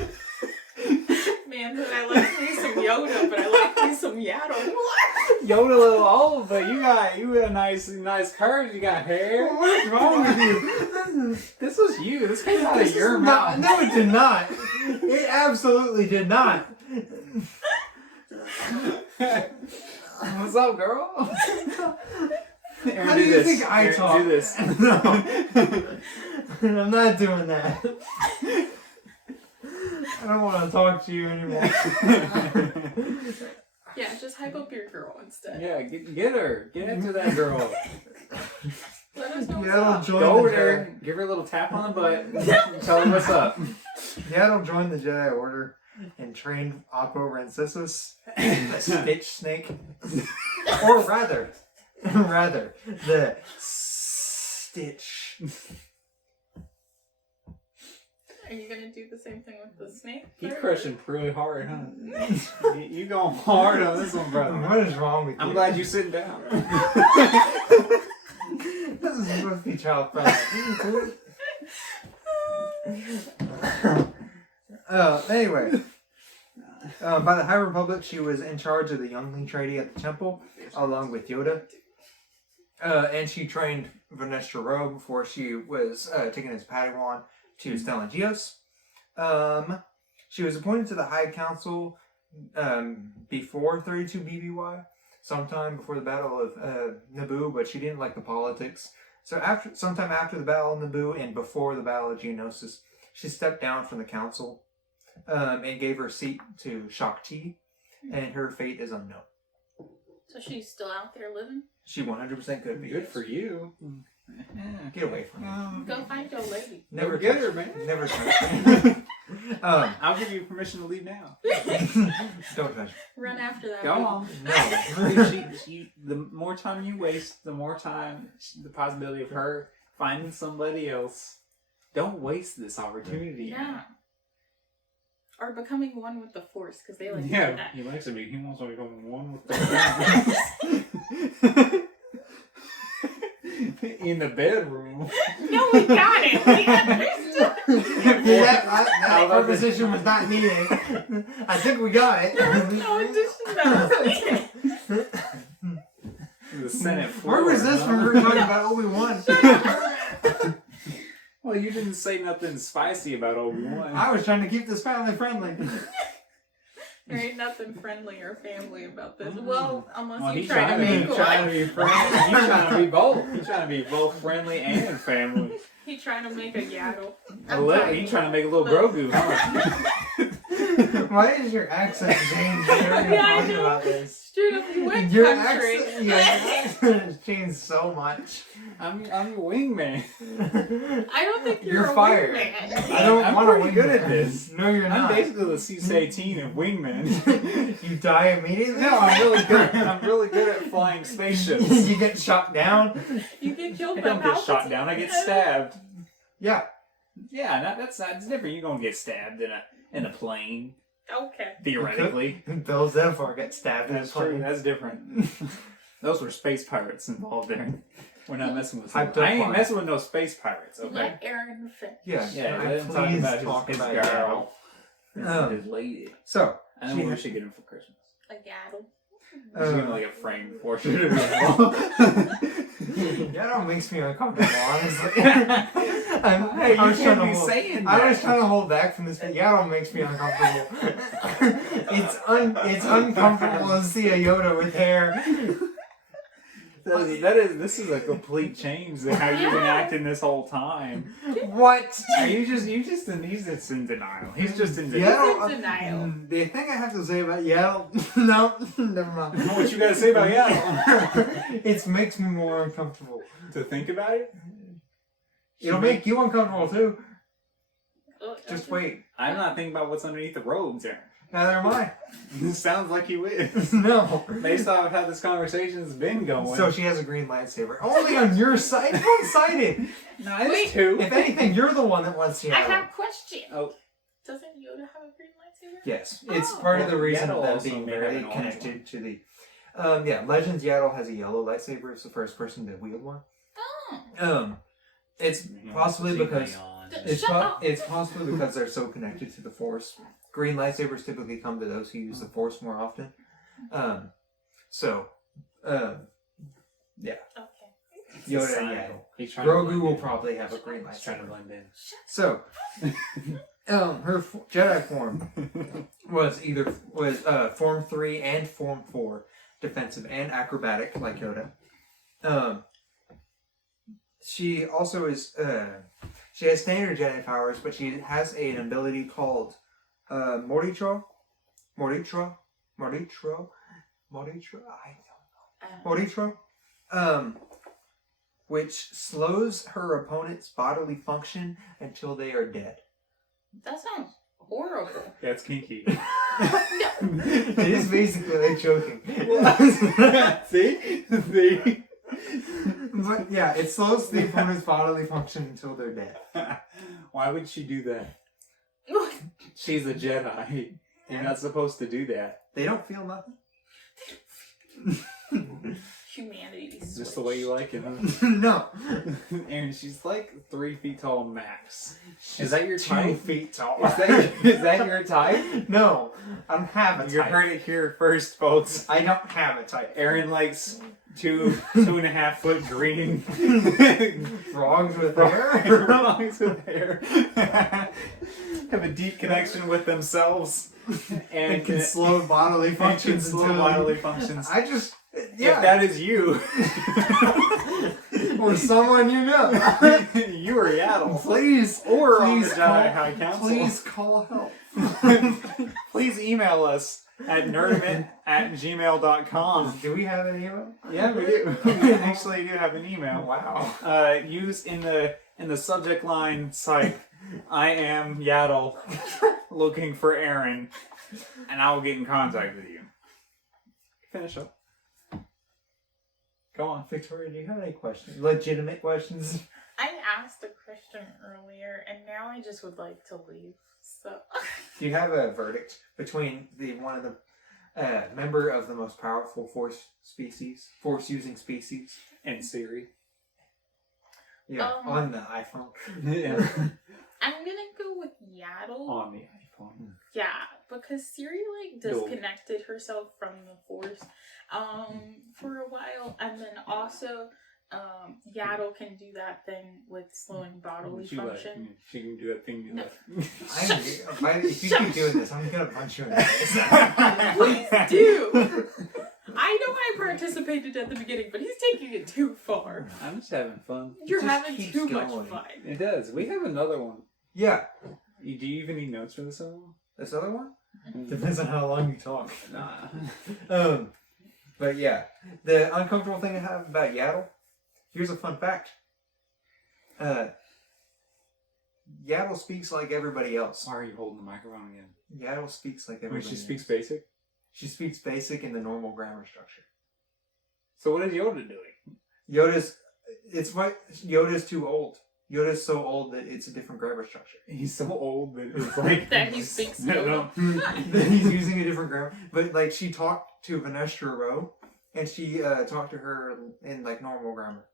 man said I like me some Yoda, but I like me some Yaddle. Yoda a little old, but you got a nice curves. You got hair. What's wrong with you? This was you. This came out of your mouth. No, it did not. It absolutely did not. What's up, girl? Aaron, How do you this. think I Aaron, talk? Do this. No. I'm not doing that. I don't want to talk to you anymore. Yeah, just hype up your girl instead. Yeah, get her. Get into that girl. Let us know Yaddle what's up. join Go over the there. Jedi. Give her a little tap on the butt. Tell her what's up. Yaddle joined the Jedi Order and trained Oppo Rancisis, the Stitch Snake, or rather, the Stitch. Are you gonna do the same thing with the snake? He's Or- crushing pretty hard, huh? You going hard on this one, brother. What is wrong with you? I'm glad you're sitting down. This is supposed to be child friendly. Anyway, by the High Republic, she was in charge of the youngling trading at the temple, along with Yoda. And she trained Vanestra Rowe before she was taken as Padawan to Stellan Gios. She was appointed to the High Council before 32 BBY, sometime before the Battle of Naboo, but she didn't like the politics. So sometime after the Battle of Naboo and before the Battle of Geonosis, she stepped down from the council and gave her seat to Shakti, and her fate is unknown. So she's still out there living? She 100% could be. Good for you. Get away from me. Go find your lady. Never get touch her, me. man. Never touch me. I'll give you permission to leave now. Don't touch me. Run after that. Go on. No. The more time you waste, the more time, the possibility of her finding somebody else. Don't waste this opportunity. Yeah. Or becoming one with the Force, because they like to do Yeah, that. he wants to become one with the in the bedroom. No, we got it. We understood. That preposition was not needed. I think we got it. There was no addition that was needed. The Senate floor. Where was this when we were talking about Obi-Wan? Well, you didn't say nothing spicy about Obi-Wan. I was trying to keep this family friendly. There ain't nothing friendly or family about this. Well, unless Well, you he's try to make trying to one. be friendly. He's trying to be both. He's trying to be both friendly and family. He trying to make a Yaddle. He's trying to make a little Grogu, huh? Why is your accent changed whenever you're Yeah, I talking know. about this? Straight up, you went Your country. accent, your accent has changed so much. I'm your wingman. I don't think you're a fired. wingman. I don't I'm want pretty to good at this. No, you're I'm not. basically the C-18 of wingman. You die immediately? No, I'm really good. I'm really good at flying spaceships. You get shot down? You get killed I by don't get shot down. I get stabbed. Yeah. Yeah, that's different. You're gonna get stabbed in a plane, Okay. theoretically. Bill Zephyr gets stabbed in his That's true. plane. That's different. Those were space pirates involved there. We're not messing with. Hyped I up ain't on. messing with no space pirates. Okay. Let Aaron fit. Yeah. Yeah, I let him talk please about talk his about girl. Yaddle. His lady. So, I know what we should get him for Christmas. A Yaddle. We should get him like a framed portrait of him. Yaddle makes me uncomfortable, honestly. Hey, you can't be saying that. I was trying to hold back from this, but Yaddle makes me uncomfortable. It's uncomfortable to see a Yoda with hair. This is a complete change in how you've been acting this whole time. What? He's just in denial. He's just in denial. Yaddle. in denial. The thing I have to say about Yaddle, no, never mind. What you gotta say about Yaddle? It makes me more uncomfortable. To think about it? It'll make you uncomfortable too. Oh, Just okay. wait. I'm not thinking about what's underneath the robes there. Neither am I. This sounds like you is. No. Based off how this conversation's been going. So she has a green lightsaber. Only on your side. It's one-sided. no, it's Wait. two. If anything, you're the one that wants I Yaddle. have a question. Oh. Doesn't Yoda have a green lightsaber? Yes, it's Oh. part of the Well, reason Yaddle of them also being may have very an orange connected to the. Legends Yaddle has a yellow lightsaber. It's the first person to wield one. Oh. It's possibly because Shut up. it's possibly because they're so connected to the Force. green lightsabers typically come to those who use the Force more often. Yeah. Okay. Yoda, yeah. He's trying to Grogu blend will in. probably have a green He's trying to lightsaber. blend in. So, her Jedi form was Form 3 and Form 4, defensive and acrobatic, like Yoda. She also is, she has standard Jedi powers, but she has an ability called Morditra, which slows her opponent's bodily function until they are dead. That sounds horrible. That's kinky. It is basically like choking. See? But yeah, it slows the opponent's bodily function until they're dead. Why would she do that? She's a Jedi. You're not supposed to do that. They don't feel nothing. Humanity. Just the way you like it, huh? No. And she's like 3 feet tall max. Is that your 2 type? feet tall. Is that your type? No, I don't have a You type. heard it here first, folks. I don't have a type. Aaron likes 2.5 foot green Frogs with hair. frogs with hair. Have a deep connection with themselves And can slow bodily functions. slow until- bodily functions. I just, yeah. If that is you, or someone you know. you are Yaddle. Please, Or on the please Jedi High Council. Please call help. Please email us at nerdament@gmail.com. Do we have an email? Yeah, we do. We actually do have an email. Wow. Use in the subject line, psych, I am Yaddle looking for Aaron, and I will get in contact with you. Finish up. Go on. Victoria, do you have any questions? Legitimate questions? I asked a question earlier, and now I just would like to leave. So. Do you have a verdict between one of the member of the most powerful force-using species? And Siri. Yeah, on the iPhone. Yeah. I'm gonna go with Yaddle. On the iPhone. Yeah, because Siri disconnected herself from the Force for a while, and then also Yaddle can do that thing with slowing bodily function. She can do that thing. No. If you keep doing this, I'm gonna punch you in the face. Please do. I know I participated at the beginning, but he's taking it too far. I'm just having fun. You're just having keeps too much going. fun. It does. We have another one. Yeah. Do you even need notes for this other one? This other one? Depends on how long you talk. Nah. But yeah, the uncomfortable thing I have about Yaddle. Here's a fun fact. Yaddle speaks like everybody else. Why are you holding the microphone again? Yaddle speaks like When everybody she speaks else. basic? She speaks basic in the normal grammar structure. So what is Yoda doing? Yoda's too old. Yoda's so old that it's a different grammar structure. He's so old that it's like... That he speaks Yoda. He's using a different grammar. But like she talked to Vanestra Rowe, and she talked to her in like normal grammar.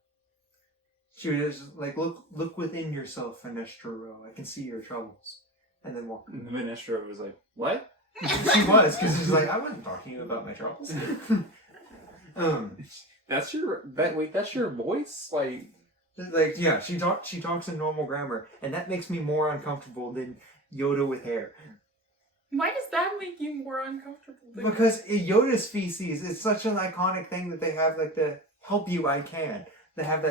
She was like, look within yourself, Vanestra Rowe. I can see your troubles. And then walk. And Vanestra was like, what? She was, because she's like, I wasn't talking to you about my troubles. That's your voice? Like yeah, she talks in normal grammar, and that makes me more uncomfortable than Yoda with hair. Why does that make you more uncomfortable? Because Yoda's feces is such an iconic thing that they have, like, the help you I can. They have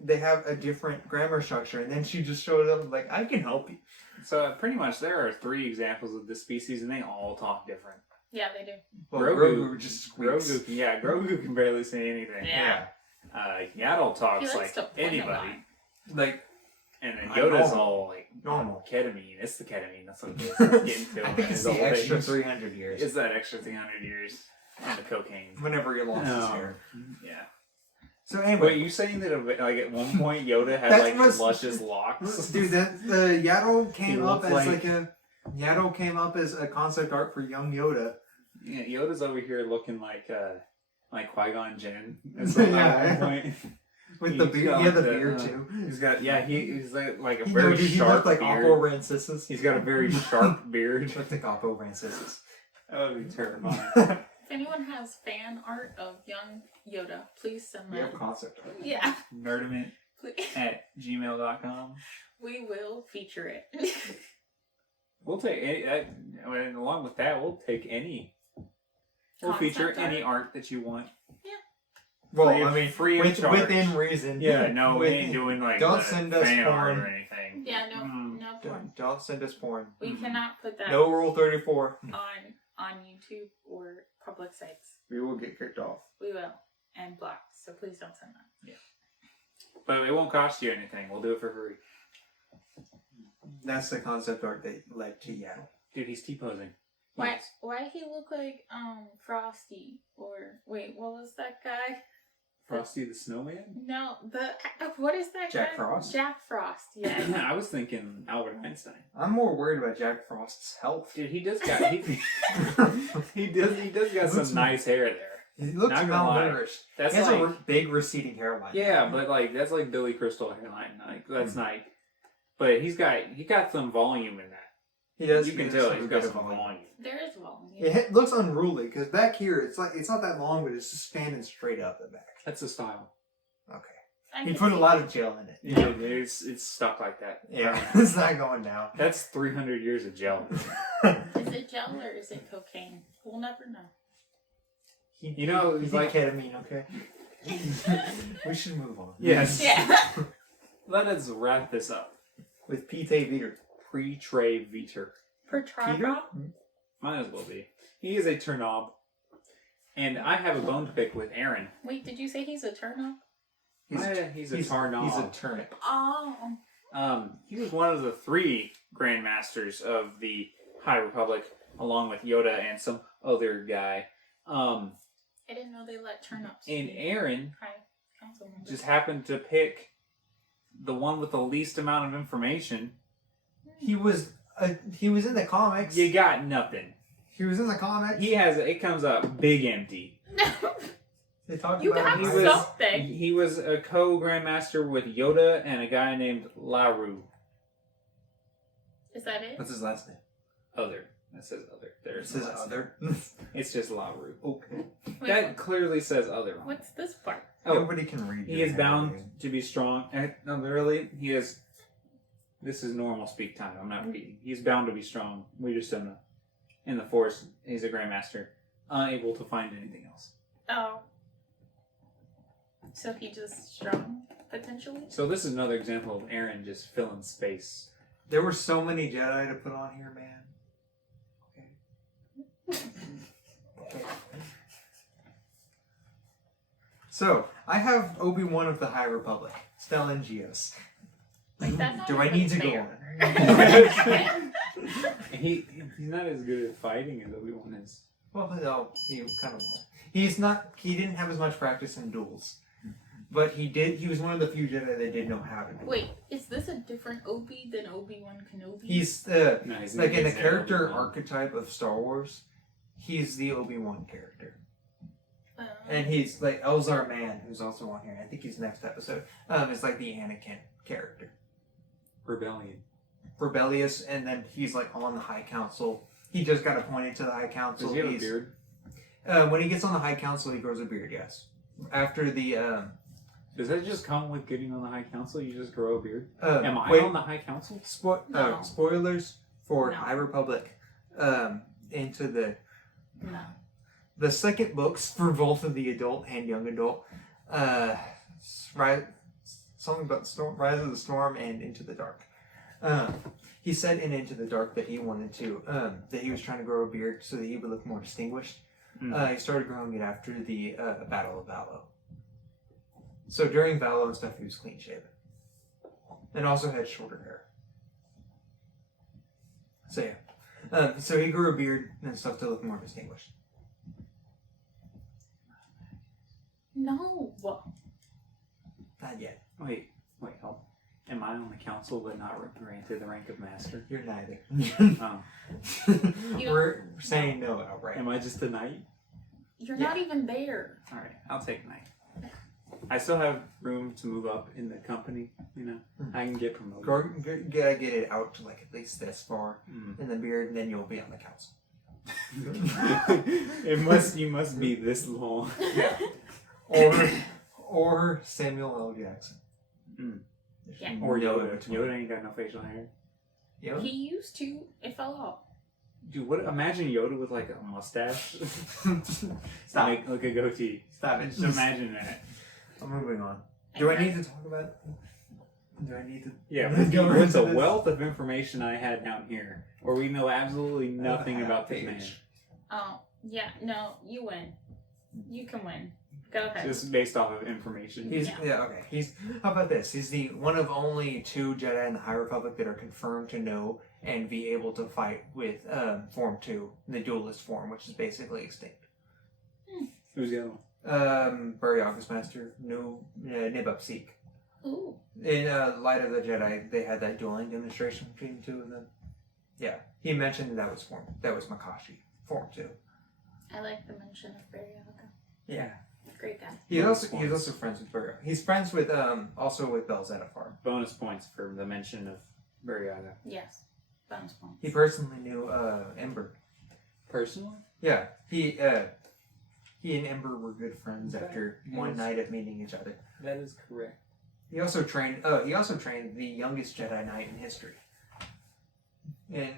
they have a different grammar structure, and then she just showed up like, I can help you. So pretty much there are 3 examples of this species, and they all talk different. Yeah, they do. Well, Grogu just squeaks. Grogu can barely say anything. Yeah. Yaddle He talks likes to like point a lot. anybody. Like, And then I'm Yoda's normal. all like Normal. ketamine. It's the ketamine. That's what it is. It's getting to I him think in it's his old the extra age. 300 years. It's that extra 300 years and the cocaine. Whenever he lost his hair. Yeah. So anyway. Wait, you saying that like at one point Yoda had That like must- luscious locks? Dude, the Yaddle came He up looked as like- Yaddle came up as a concept art for young Yoda. Yeah, Yoda's over here looking like Qui-Gon Jinn. Yeah. At one point. With the beard, he had the beard too. He's got he's like a He very he sharp looked like beard. Oppo Rancisis. He's got a very sharp beard. He looked like Oppo Rancisis. That would be terrifying. If anyone has fan art of young Yoda, please send We have that. concept art. Yeah, Nerdament please. at gmail.com. We will feature it. We'll take any. And along with that, we'll take any. We'll feature Concept any art? art that you want. Well, Free of- I mean, free of charge. within reason. Yeah, no, we Within- ain't doing like Don't the send us fan art porn. or anything. Yeah, no porn. Don't send us porn. We cannot put that No Rule 34. on YouTube or public sites. We will get kicked off. We will. And blocked. So please don't send that. But it won't cost you anything. We'll do it for free. That's the concept art that led to Yaddle. Dude, he's T-posing. Why he look like Frosty or wait, what was that guy? Frosty the Snowman? No, what is that Jack guy? Frost? Jack Frost. Yeah. I was thinking Albert Einstein. I'm more worried about Jack Frost's health. Dude, he does got he does got some nice hair there. He looks Not gonna lie. malnourished. That's He has like a big receding hairline. yeah, but like that's like Billy Crystal hairline. Like that's like, but he got some volume in that. He does. You he can has tell some he's got good some volume. There is volume. It looks unruly because back here it's not that long, but it's just standing straight up the back. That's the style. Okay. I He can put a see lot it. of gel in it. Yeah, it's stuck like that. Yeah, it's not going down. That's 300 years of gel. Is it gel or is it cocaine? We'll never know. You know, he's it's like like- ketamine. Okay. We should move on. Yes. Yeah. Let us wrap this up. With Pete Viter. Pre-Trey Viter. Per Peter? Might as well be. He is a turnob. And I have a bone to pick with Aaron. Wait, did you say he's a turnip? He's a turnob. He's a turnip. Oh. He was one of the 3 Grandmasters of the High Republic, along with Yoda and some other guy. I didn't know they let turnips. And Aaron High council members. just happened to pick the one with the least amount of information. He was in the comics. You got nothing. He was in the comics. It comes up big empty. They talked You about got him. something. He was a co-grandmaster with Yoda and a guy named Laru. Is that it? What's his last name? Other. That says other. It There's says no last other. name. It's just Laru. Okay. Wait, That clearly says other. on it. what's this part? Oh, Nobody can read. he your is bound handwriting. to be strong. No, literally, he is. This is normal speak time. I'm not reading. He's bound to be strong. We just don't know. In the Force, he's a Grandmaster, unable to find anything else. Oh. So he just strong, potentially? So this is another example of Aaron just filling space. There were so many Jedi to put on here, man. Okay. So, I have Obi-Wan of the High Republic, Stellangios. Like, that's not Do I even need to fair. go on? He's not as good at fighting as Obi-Wan is. Well, no, he kind of was. He didn't have as much practice in duels. But he was one of the few Jedi that did know how to do. Wait, is this a different Obi than Obi-Wan Kenobi? He's No, he's like in the he's character Obi-Wan. archetype of Star Wars, he's the Obi-Wan character. Oh. And he's like Elzar Mann, who's also on here. I think he's next episode. Is like the Anakin character. Rebellion. Rebellious, and then he's like on the High Council. He just got appointed to the High Council. Does he have a beard? When he gets on the High Council, he grows a beard, yes. After the Does that just come with getting on the High Council? You just grow a beard? Am Am I on the High Council? No. Spoilers for No. High Republic. Into No. the second books for both of the adult and young adult. Something about Storm, Rise of the Storm and Into the Dark. He said in Into the Dark that he wanted to, that he was trying to grow a beard so that he would look more distinguished. He started growing it after the Battle of Valo. So during Valo and stuff, he was clean shaven. And also had shorter hair. So yeah. So he grew a beard and stuff to look more distinguished. No. Not yet. Wait, hold. Am I on the council but not granted the rank of master? You're neither. Oh. We're saying no outright. Am I just a knight? You're Yeah. not even there. Alright, I'll take knight. I still have room to move up in the company. You know, I can get promoted. Gotta get it out to like at least this far Mm. in the beard, and then you'll be on the council. You must be this long. Yeah. Or Samuel L. Jackson. Mm. Yeah. Or No Yoda. between. Yoda ain't got no facial hair. Yoda? He used to. It fell off. Dude, what? Imagine Yoda with like a mustache. Stop. Like a goatee. Stop it. Just imagine that. I'm moving on. Do I need to talk about? Do I need to? Yeah, go with into the this? wealth of information I had down here, where we know absolutely nothing about this man. Oh, yeah. No, you win. You can win. Go ahead. Just based off of information. Okay. How about this? He's the one of only 2 Jedi in the High Republic that are confirmed to know and be able to fight with Form 2, the duelist form, which is basically extinct. Who's the other one? Buryaga's Master, Nibub Seek. Ooh. In Light of the Jedi, they had that dueling demonstration between the 2 of them. Yeah, he mentioned that was Makashi, Form 2. I like the mention of Barryaga. Yeah. Great guy. He's also friends with Burrow. He's friends with also with Belzetafar. Bonus points for the mention of Buryaga. Yes. Bonus points. He personally knew Ember. Personally? Yeah, he and Ember were good friends after one night of meeting each other. That is correct. He also trained. He also trained the youngest Jedi Knight in history. And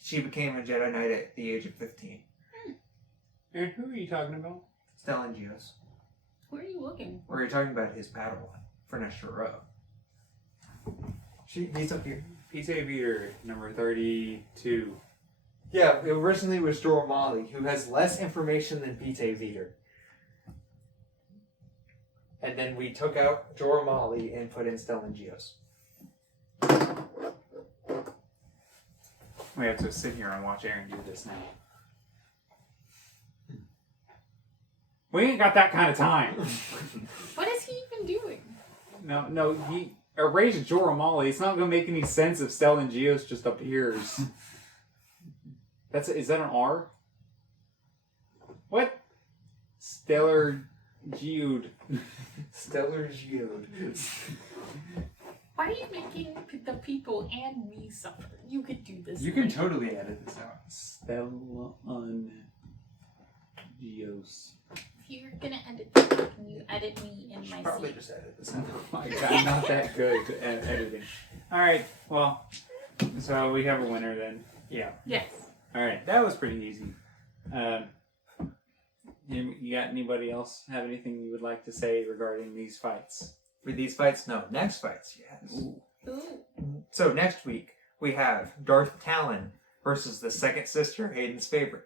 she became a Jedi Knight at the age of 15. And who are you talking about? Stellan Gios. Who are you looking Or you're talking about his Padawan for Nestor Row. He's up here. P.T.A. Beater, number 32. Yeah, it originally was Jorah Mali, who has less information than P.T.A. Veter. And then we took out Jorah Mali and put in Stellan Gios. We have to sit here and watch Aaron do this now. We ain't got that kind of time. What is he even doing? No, he erased Jorah Mali. It's not going to make any sense if Stellan Gios just appears. Is that an R? What? Stellar Geode. Stellar Geode. Why are you making the people and me suffer? You could do this. You can totally edit this out. Stellan Gios. If you're gonna edit this, can you edit me in my Probably seat? just edit this out. Oh my god, I'm not that good at editing. Alright, well, so we have a winner then. Yeah. Yes. Alright, that was pretty easy. You got anybody else have anything you would like to say regarding these fights? For these fights, no. Next fights, yes. Ooh. Ooh. So next week, we have Darth Talon versus the second sister, Hayden's favorite.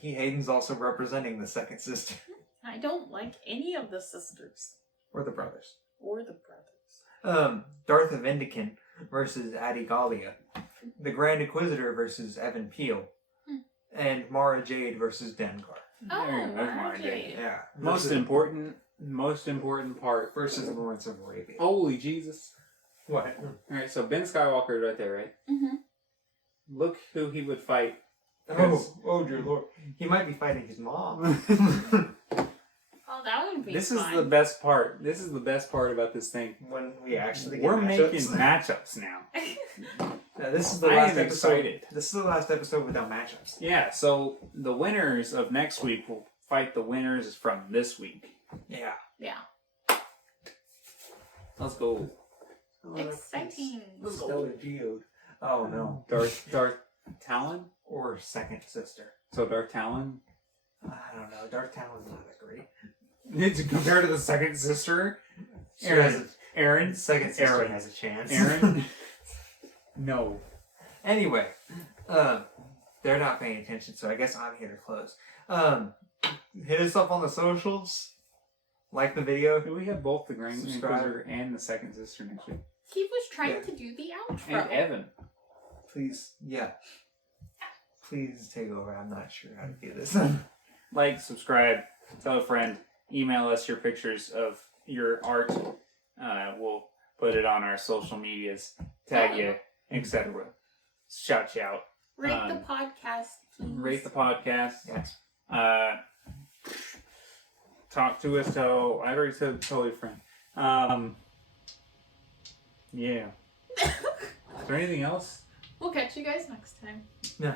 Hayden's also representing the second sister. I don't like any of the sisters Or the brothers. or the brothers. Darth Vindican versus Adi Gallia. The Grand Inquisitor versus Evan Peel. And Mara Jade versus Dengar. Oh, There you go, Mara Mara Jade. Jade. Yeah. Most important part. Versus Lawrence of Arabia. Holy Jesus. What? Alright, so Ben Skywalker is right there, right? Mm-hmm. Look who he would fight. Oh dear Lord. He might be fighting his mom. Oh, that would be This fun. is the best part. This is the best part about this thing. When we actually get We're matchups. making matchups now. Yeah, this is the I last am episode. excited. This is the last episode without matchups. Yeah, so the winners of next week will fight the winners from this week. Yeah. Yeah. Let's go. Exciting. Stellar Geode. Oh no. Darth Talon? Or second sister. So Darth Talon? I don't know. Darth Talon's not that great. Compared to the second sister? Aaron? Second sister Aaron. has a chance. Aaron? No. Anyway, they're not paying attention, so I guess I'm here to close. Hit us up on the socials. Like the video. Do we have both the Grand Subscribe. Inquisitor and the second sister next week? He was trying to do the outro. And Evan. Please, yeah. Please take over. I'm not sure how to do this. Like, subscribe, tell a friend, email us your pictures of your art. We'll put it on our social medias, tag you, etc. Shout you out. Rate the podcast, please. Rate the podcast. Yes. talk to us. So I already said tell your friend. Yeah. Is there anything else? We'll catch you guys next time. No.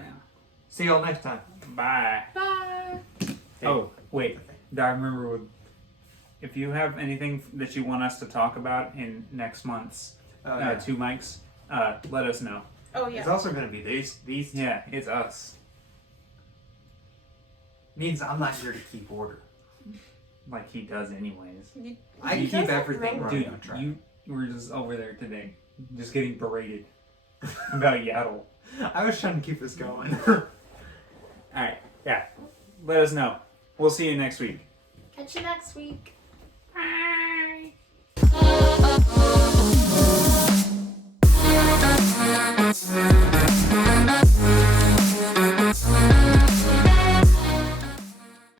See y'all next time. Bye. Bye. Oh, wait. I remember if you have anything that you want us to talk about in next month's 2 mics, let us know. Oh yeah. It's also going to be these two. Yeah, it's us. Means I'm not here to keep order. Like he does anyways. I He keep doesn't everything know. running Dude, on track. you were just over there today, just getting berated about Yaddle. I was trying to keep this going. Alright, yeah. Let us know. We'll see you next week. Catch you next week. Bye.